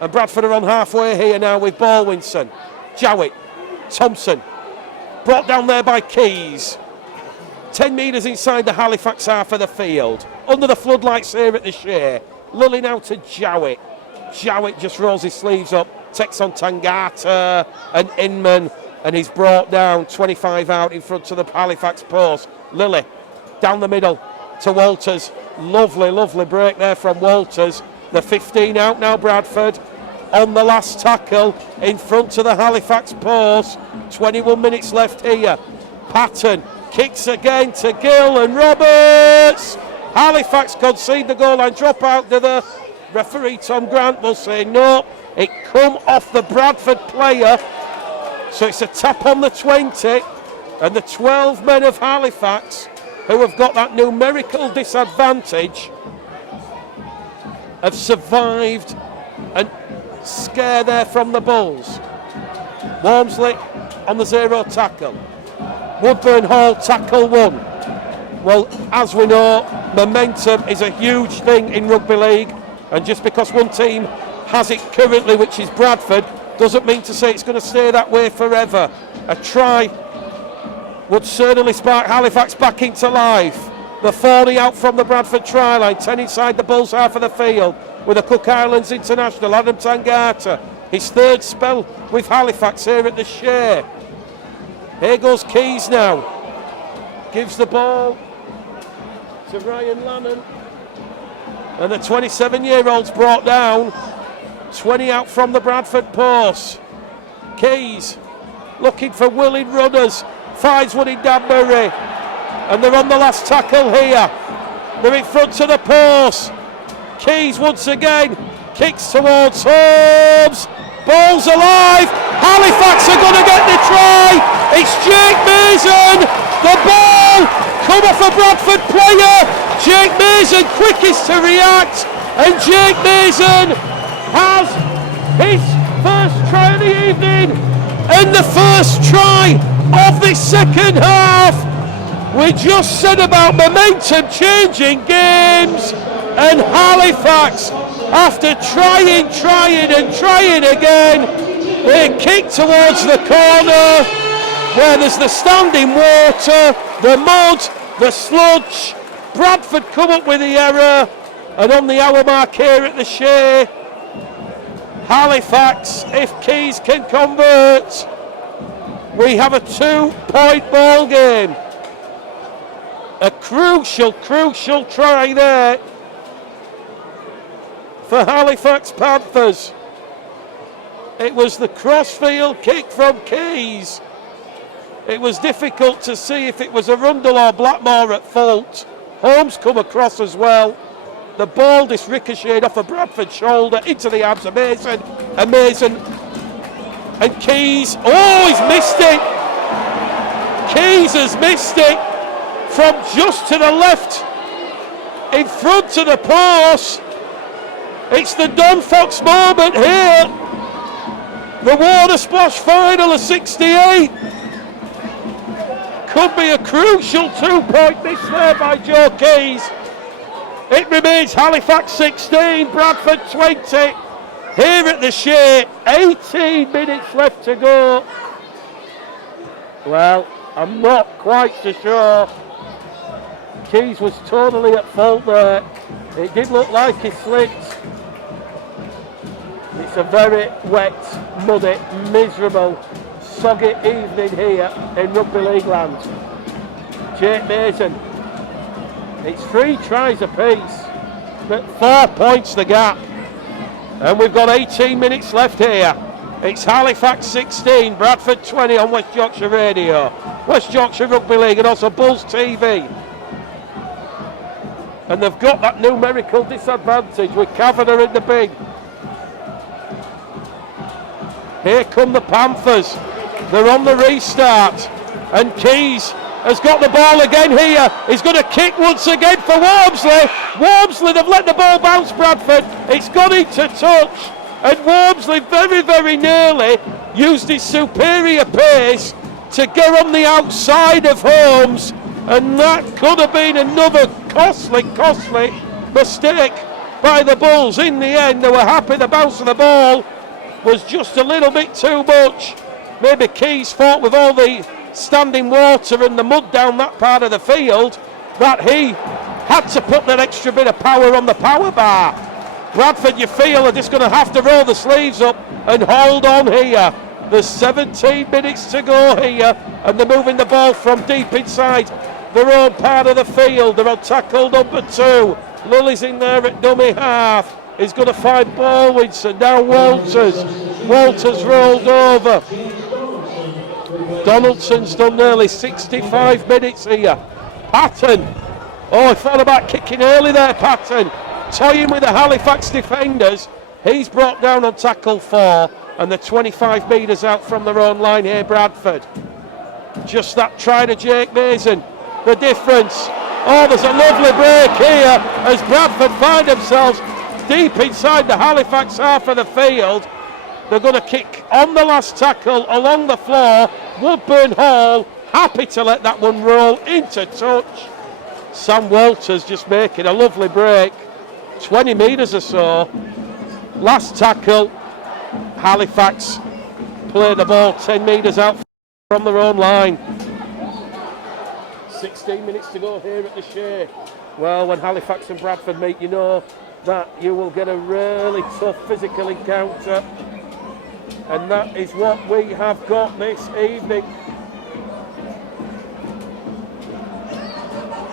And Bradford are on halfway here now with Bolwinson, Jowett, Thompson. Brought down there by Keys. 10 metres inside the Halifax half of the field. Under the floodlights here at the Shea. Lully now to Jowett. Jowett just rolls his sleeves up, takes on Tangata and Inman, and he's brought down 25 out in front of the Halifax post. Lilly down the middle to Walters. Lovely, lovely break there from Walters. The 15 out now, Bradford. On the last tackle in front of the Halifax post. 21 minutes left here. Patton kicks again to Gill and Roberts. Halifax concede the goal line. Drop out to the referee Tom Grant will say no. It come off the Bradford player. So it's a tap on the 20. And the 12 men of Halifax, who have got that numerical disadvantage, have survived a scare there from the Bulls. Walmsley on the 0 tackle. Woodburn Hall tackle 1. Well, as we know, momentum is a huge thing in rugby league, and just because one team has it currently, which is Bradford, doesn't mean to say it's going to stay that way forever. A try would certainly spark Halifax back into life. The 40 out from the Bradford try line, 10 inside the Bulls half of the field with a Cook Islands international, Adam Tangata. His 3rd spell with Halifax here at the Shea. Here goes Keys now. Gives the ball to Ryan Lannon. And the 27-year-old's brought down. 20 out from the Bradford post. Keys looking for willing runners. Finds one in Dan Murray. And they're on the last tackle here. They're in front of the post. Keys once again kicks towards Holmes. Ball's alive. Halifax are going to get the try. It's Jake Mason. The ball come off a Bradford player. Jake Mason quickest to react. And Jake Mason has his first try of the evening and the first try of this second half. We just said about momentum changing games, and Halifax, after trying again, they kick towards the corner where there's the standing water, the mud, the sludge. Bradford come up with the error, and on the hour mark here at the Shea, Halifax, if Keys can convert, we have a 2-point ball game. A crucial try there for Halifax Panthers. It was the crossfield kick from Keys. It was difficult to see if it was Arundel or Blackmore at fault. Holmes come across as well. The ball just ricocheted off a Bradford shoulder into the abs of Mason. And Keys, he's missed it. Keys has missed it from just to the left, in front of the post. It's the Don Fox moment here. The water splash final of 68. Could be a crucial 2-point miss there by Joe Keys. It remains Halifax 16, Bradford 20. Here at the Shea, 18 minutes left to go. Well, I'm not quite so sure. Keys was totally at fault there. It did look like he slipped. It's a very wet, muddy, miserable, soggy evening here in Rugby League land. Jake Mason. It's 3 tries apiece, but 4 points the gap. And we've got 18 minutes left here. It's Halifax 16, Bradford 20 on West Yorkshire Radio, West Yorkshire Rugby League, and also Bulls TV. And they've got that numerical disadvantage with Kavanagh in the bin. Here come the Panthers. They're on the restart. And Keys has got the ball again here. He's going to kick once again for Wormsley. Wormsley, they've let the ball bounce, Bradford. It's gone into touch. And Wormsley very, very nearly used his superior pace to get on the outside of Holmes. And that could have been another costly mistake by the Bulls. In the end, they were happy the bounce of the ball was just a little bit too much. Maybe Keys thought with all the standing water and the mud down that part of the field that he had to put that extra bit of power on the power bar. Bradford, you feel, are just going to have to roll the sleeves up and hold on here. There's 17 minutes to go here, and they're moving the ball from deep inside their own part of the field. They're on tackle number 2. Lilly's in there at dummy half. He's going to find Baldwinson. Now Walters. Walters rolled over. Donaldson's done nearly 65 minutes here. Patton. He thought about kicking early there, Patton. Toying with the Halifax defenders. He's brought down on tackle 4, and they're 25 metres out from their own line here, Bradford. Just that try to Jake Mason. The difference. There's a lovely break here as Bradford find themselves deep inside the Halifax half of the field. They're going to kick on the last tackle along the floor. Woodburn Hall happy to let that one roll into touch. Sam Walters just making a lovely break. 20 metres or so. Last tackle. Halifax play the ball 10 metres out from their own line. 16 minutes to go here at the Shea. Well, when Halifax and Bradford meet, you know that you will get a really tough physical encounter. And that is what we have got this evening.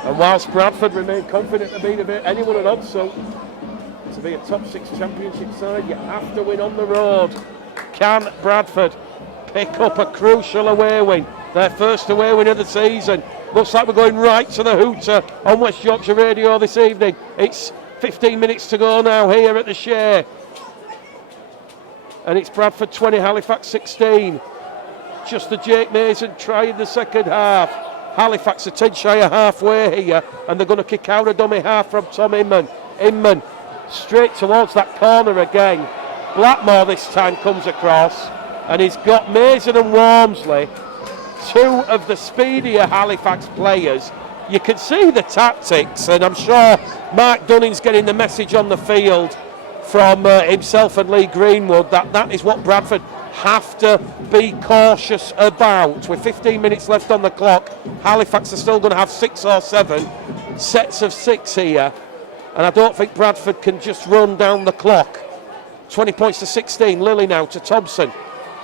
And whilst Bradford remain confident to beat anyone at Odsal, to be a top 6 championship side, you have to win on the road. Can Bradford pick up a crucial away win? Their first away win of the season. Looks like we're going right to the hooter on West Yorkshire Radio this evening. It's 15 minutes to go now here at the Shea. And it's Bradford 20, Halifax 16. Just the Jake Mason try in the second half. Halifax are 10 shy of halfway here, and they're going to kick out a dummy half from Tom Inman. Inman straight towards that corner again. Blackmore this time comes across, and he's got Mason and Wormsley, 2 of the speedier Halifax players. You can see the tactics, and I'm sure Mark Dunning's getting the message on the field from himself and Lee Greenwood that is what Bradford have to be cautious about. With 15 minutes left on the clock, Halifax are still going to have 6 or 7 sets of 6 here, and I don't think Bradford can just run down the clock. 20 points to 16. Lilly now to Thompson.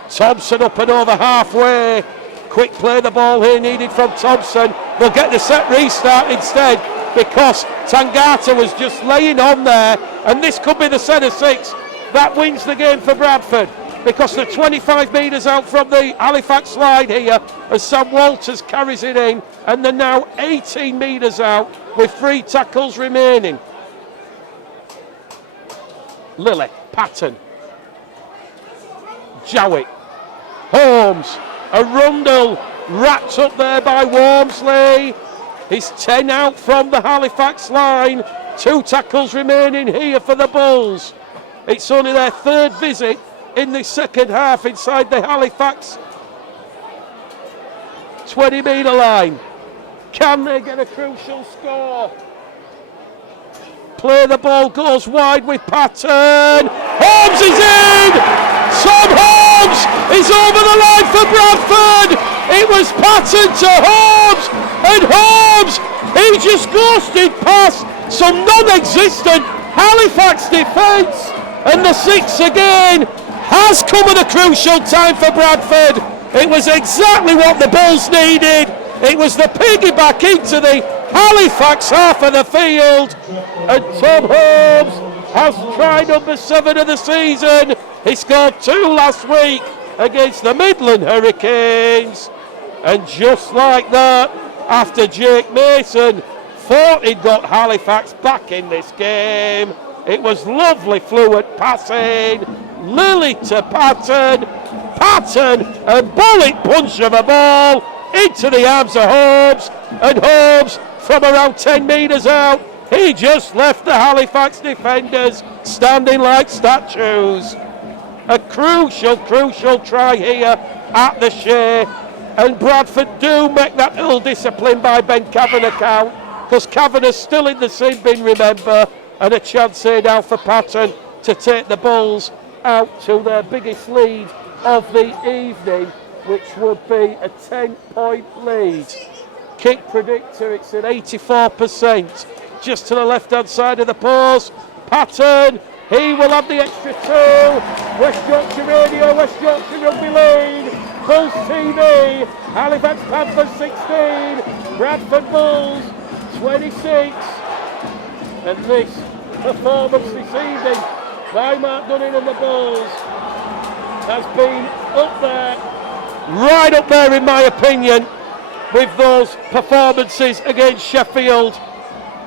Thompson up and over halfway. Quick play the ball here needed from Thompson. They'll get the set restart instead. because Tangata was just laying on there, and this could be the centre six that wins the game for Bradford, because they're 25 metres out from the Halifax line here as Sam Walters carries it in, and they're now 18 metres out with 3 tackles remaining. Lilly, Patton, Jowett, Holmes, Arundel wrapped up there by Wormsley. He's 10 out from the Halifax line. 2 tackles remaining here for the Bulls. It's only their 3rd visit in the second half inside the Halifax 20-metre line. Can they get a crucial score? Play the ball goes wide with Patton. Holmes is in! Tom Holmes is over the line for Bradford. It was Patton to Holmes, and Holmes, he just ghosted past some non-existent Halifax defence, and the 6 again has come at a crucial time for Bradford. It was exactly what the Bulls needed. It was the piggyback into the Halifax half of the field, and Tom Holmes has tried number 7 of the season. He scored 2 last week against the Midland Hurricanes, and just like that, after Jake Mason thought he'd got Halifax back in this game, it was lovely fluid passing. Lilly to Patton, Patton, a bullet punch of a ball into the arms of Holmes, and Holmes from around 10 metres out, he just left the Halifax defenders standing like statues. A crucial try here at the Shea, and Bradford do make that ill-discipline by Ben Kavanagh count, because Kavanagh's still in the sin bin, remember, and a chance here now for Patton to take the Bulls out to their biggest lead of the evening, which would be a 10-point lead. Kick predictor, it's at 84%, just to the left-hand side of the post. Patton, he will have the extra 2. West Yorkshire Radio, West Yorkshire Rugby League, Bulls TV, Halifax Panthers 16, Bradford Bulls 26. And this performance this evening by Mark Dunning and the Bulls has been up there, right up there in my opinion, with those performances against Sheffield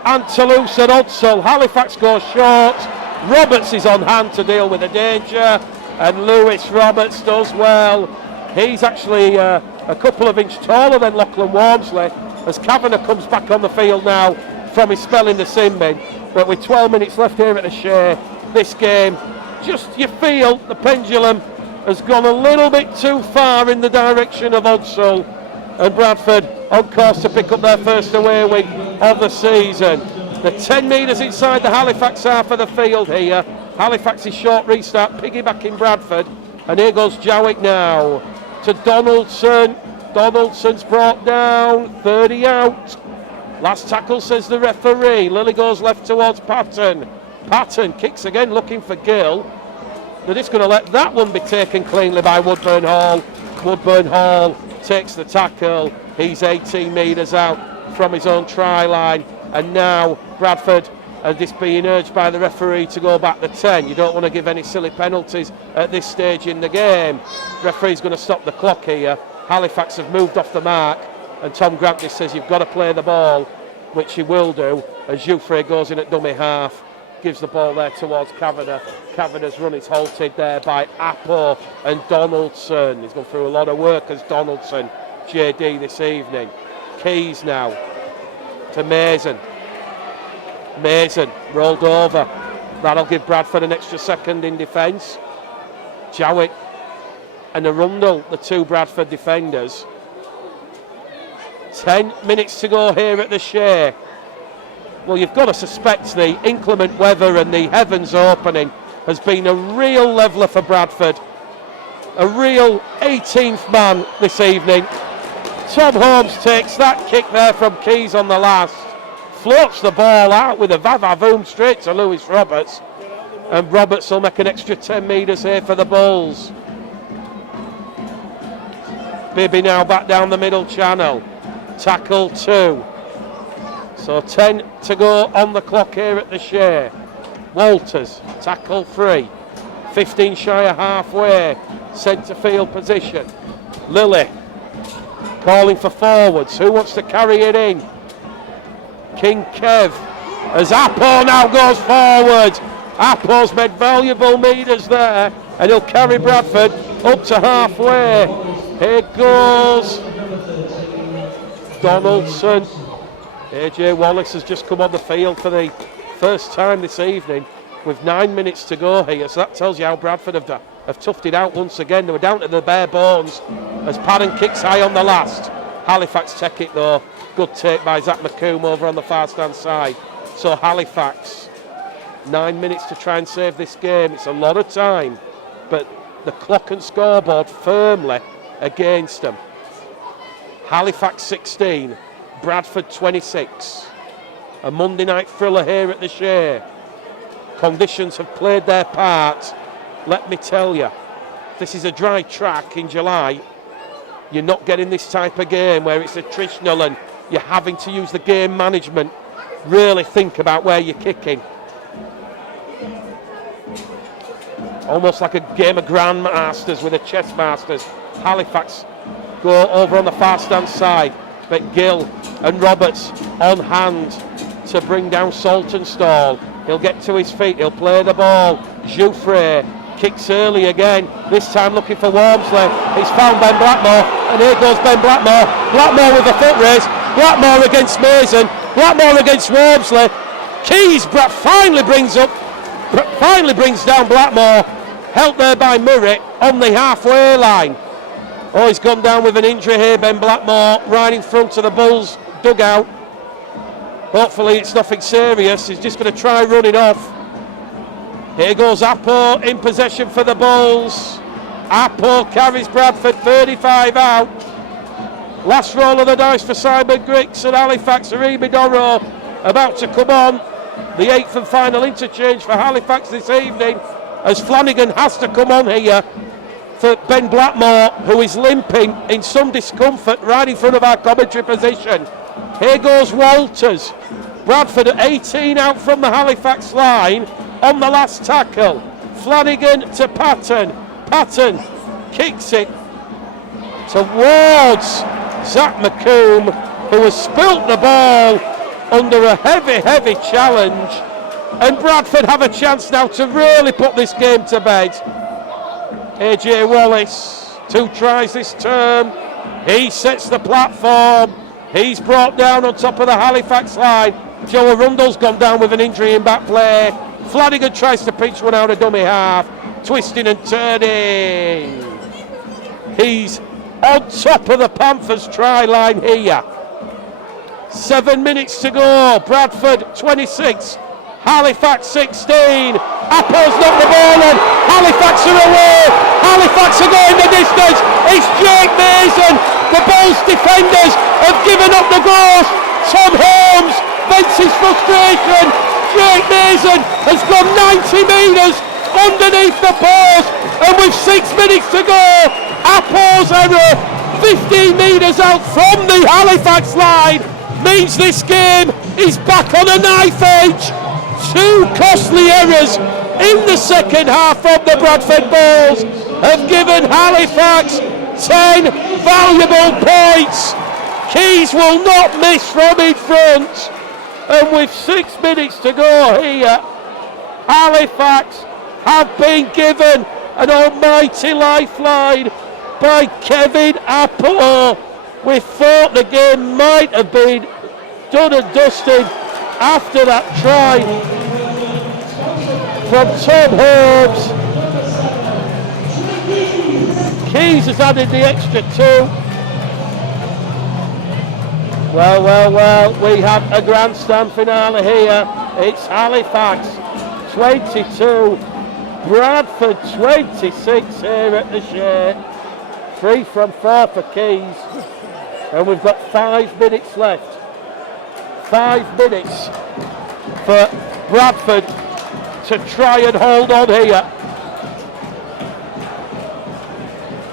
and Toulouse and Odsal. Halifax goes short. Roberts is on hand to deal with the danger, and Lewis Roberts does well. He's actually a couple of inches taller than Lachlan Wormsley, as Kavanagh comes back on the field now from his spell in the sin bin. But with 12 minutes left here at the Shea, this game, just you feel the pendulum has gone a little bit too far in the direction of Odsal, and Bradford on course to pick up their first away win of the season. The 10 metres inside the Halifax half of the field here. Halifax's short restart, piggybacking Bradford, and here goes Jowett now to Donaldson. Donaldson's brought down, 30 out. Last tackle, says the referee. Lilly goes left towards Patton. Patton kicks again, looking for Gill. They're just going to let that one be taken cleanly by Woodburn Hall. Woodburn Hall takes the tackle. He's 18 metres out from his own try line. And now Bradford are just being urged by the referee to go back to 10. You don't want to give any silly penalties at this stage in the game. Referee's going to stop the clock here. Halifax have moved off the mark, and Tom Grant just says you've got to play the ball, which he will do, as Jouffre goes in at dummy half, gives the ball there towards Kavanagh. Kavanagh's run is halted there by Appo and Donaldson. He's gone through a lot of work as Donaldson, JD, this evening. Keys now to Mason. Mason rolled over. That'll give Bradford an extra second in defence. Jowett and Arundel, the 2 Bradford defenders. 10 minutes to go here at the Shea. Well, you've got to suspect the inclement weather and the heavens opening has been a real leveller for Bradford. A real 18th man this evening. Tom Holmes takes that kick there from Keys on the last. Floats the ball out with a va-va-voom straight to Lewis Roberts. And Roberts will make an extra 10 metres here for the Bulls. Bibby now back down the middle channel. Tackle 2. So 10 to go on the clock here at the Shea. Walters, tackle 3. 15 shy of halfway, centre field position. Lilly calling for forwards. Who wants to carry it in? King Kev, as Appo now goes forward. Appo's made valuable metres there, and he'll carry Bradford up to halfway. Here goes Donaldson. AJ Wallace has just come on the field for the first time this evening with 9 minutes to go here, so that tells you how Bradford have toughed it out once again. They were down to the bare bones as Padden kicks high on the last. Halifax take it though. Good take by Zach McComb over on the far stand side. So Halifax, 9 minutes to try and save this game. It's a lot of time, but the clock and scoreboard firmly against them. Halifax 16, Bradford 26. A Monday night thriller here at the Shea. Conditions have played their part. Let me tell you, if this is a dry track in July, you're not getting this type of game where it's attritional and you're having to use the game management. Really think about where you're kicking. Almost like a game of Grandmasters with a chess masters. Halifax go over on the far stand side, but Gill and Roberts on hand to bring down Saltonstall. He'll get to his feet, he'll play the ball. Jouffre kicks early again, this time looking for Wormsley. He's found Ben Blackmore, and here goes Ben Blackmore. Blackmore with a foot race. Blackmore against Mason. Blackmore against Wormsley. Keys finally brings down Blackmore. Helped there by Murray on the halfway line. Oh, he's gone down with an injury here, Ben Blackmore, right in front of the Bulls dugout. Hopefully it's nothing serious. He's just going to try running off. Here goes Appo in possession for the Bulls. Appo carries Bradford 35 out. Last roll of the dice for Simon Griggs and Halifax. Arimi Doro about to come on. The 8th and final interchange for Halifax this evening, as Flanagan has to come on here for Ben Blackmore, who is limping in some discomfort right in front of our commentary position. Here goes Walters. Bradford at 18 out from the Halifax line on the last tackle. Flanagan to Patton. Patton kicks it towards Zach McComb, who has spilt the ball under a heavy challenge. And Bradford have a chance now to really put this game to bed. AJ Wallace, 2 tries this term. He sets the platform. He's brought down on top of the Halifax line. Joe Arundel's gone down with an injury in back play. Flanagan tries to pinch one out of dummy half. Twisting and turning. He's on top of the Panthers try line here. 7 minutes to go. Bradford 26. Halifax 16. Appo's knocked the ball in. Halifax are away. Halifax are going the distance. It's Jake Mason. The Bulls defenders have given up the ghost. Tom Holmes vents his frustration. Jake Mason has gone 90 metres underneath the post, and with 6 minutes to go, Appo's error 15 metres out from the Halifax line means this game is back on a knife edge. 2 costly errors in the second half from the Bradford Bulls have given Halifax 10 valuable points. Keys will not miss from in front, and with 6 minutes to go here, Halifax have been given an almighty lifeline by Kevin Appo. We thought the game might have been done and dusted after that try from Tom Holmes. Keys has added the extra 2. Well, we have a grandstand finale here. It's Halifax 22, Bradford 26 here at the Shea. 3 from 4 for Keys, and we've got 5 minutes left. 5 minutes for Bradford to try and hold on here.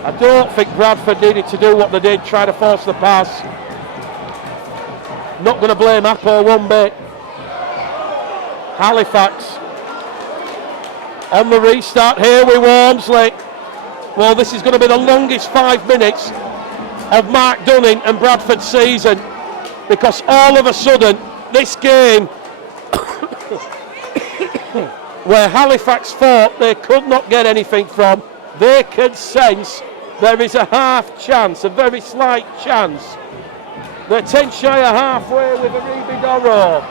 I don't think Bradford needed to do what they did, try to force the pass. Not going to blame Apple one bit. Halifax on the restart here with Wormsley. Well, this is going to be the longest 5 minutes of Mark Dunning and Bradford's season, because all of a sudden this game where Halifax thought they could not get anything from, they can sense there is a half chance, a very slight chance. They're 10 shy of halfway with Aribi Doro.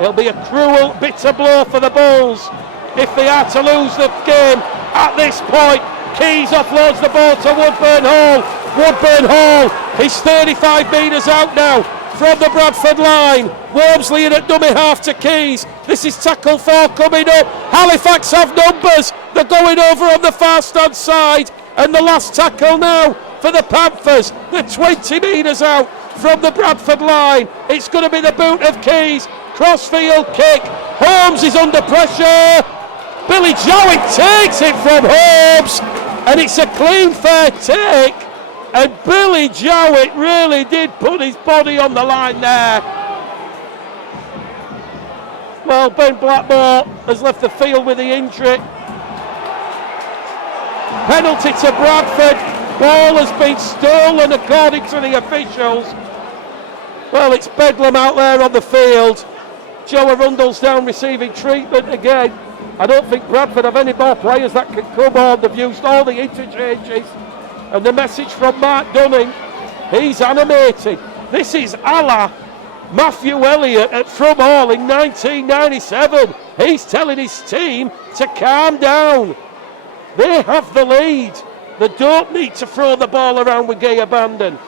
It'll be a cruel, bitter blow for the Bulls if they are to lose the game at this point. Keys offloads the ball to Woodburn Hall. Woodburn Hall is 35 metres out now from the Bradford line. Wormsley in at dummy half to Keys. This is tackle 4 coming up. Halifax have numbers. They're going over on the far stand side. And the last tackle now for the Panthers. They're 20 metres out from the Bradford line. It's going to be the boot of Keys. Crossfield kick. Holmes is under pressure. Billy Jowett takes it from Holmes. And it's a clean, fair take. And Billy Jowett really did put his body on the line there. Well, Ben Blackmore has left the field with the injury. Penalty to Bradford. Ball has been stolen according to the officials. Well, it's bedlam out there on the field. Joe Arundel's down receiving treatment again. I don't think Bradford have any more players that can come on. They've used all the interchanges. And the message from Mark Dunning, he's animated. This is a la Matthew Elliott at From Hall in 1997. He's telling his team to calm down. They have the lead. They don't need to throw the ball around with gay abandon.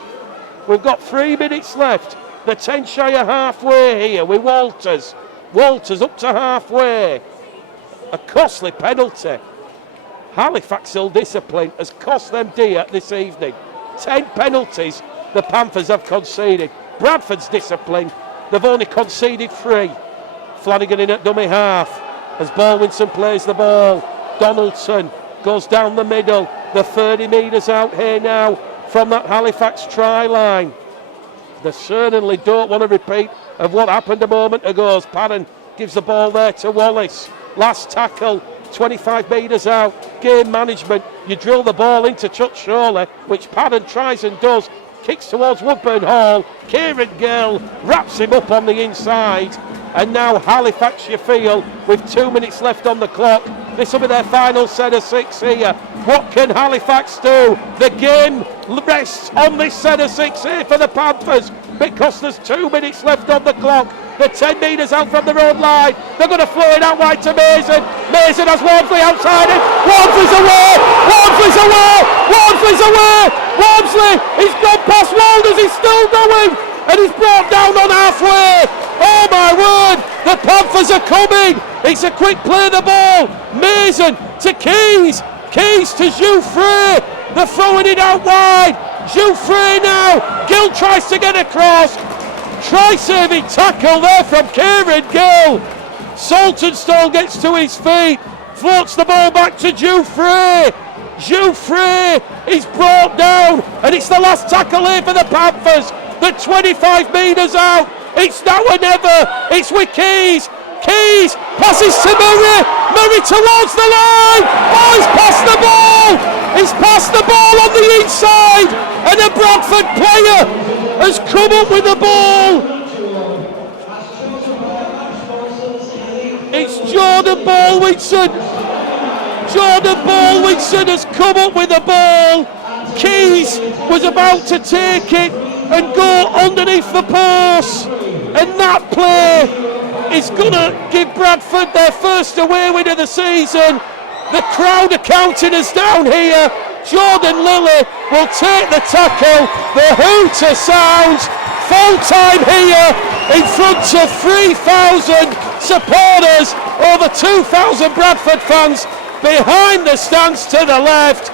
We've got 3 minutes left. They're 10 shy of halfway here with Walters. Walters up to halfway. A costly penalty. Halifax ill-discipline has cost them dear this evening. 10 penalties the Panthers have conceded. Bradford's discipline, they've only conceded 3. Flanagan in at dummy half as Baldwinson plays the ball. Donaldson goes down the middle. They're 30 metres out here now from that Halifax try line. They certainly don't want a repeat of what happened a moment ago as Padden gives the ball there to Wallace. Last tackle, 25 metres out. Game management, you drill the ball into Chuck Shirley, which Padden tries and does. Kicks towards Woodburn Hall. Kieran Gill wraps him up on the inside. And now Halifax, you feel, with 2 minutes left on the clock. This will be their final set of 6 here. What can Halifax do? The game rests on this set of 6 here for the Panthers because there's 2 minutes left on the clock. They're 10 metres out from the road line. They're going to flow it out wide to Mason. Mason has Wormsley outside him. Wormsley's away. Wormsley's away. Wormsley's away. Wormsley, he's gone past Walders. He's still going. And he's brought down on halfway. Oh my word. The Panthers are coming. It's a quick play of the ball. Mason to Keys. Keys to Jouffre. They're throwing it out wide. Jouffre now. Gill tries to get across. Try-saving tackle there from Kieran Gill. Saltonstall gets to his feet, floats the ball back to Jouffre. Jouffre is brought down, and it's the last tackle here for the Panthers. They're 25 metres out. It's now or never. It's with Keys. Keys passes to Murray. Murray towards the line. Oh, he's passed the ball. He's passed the ball on the inside, and a Bradford player has come up with the ball. It's Jordan Baldwinson. Jordan Baldwinson has come up with the ball. Keys was about to take it and go underneath the post. And that play is going to give Bradford their first away win of the season. The crowd are counting us down here. Jordan Lilly will take the tackle. The hooter sounds. Full time here in front of 3,000 supporters. Over 2,000 Bradford fans behind the stands to the left.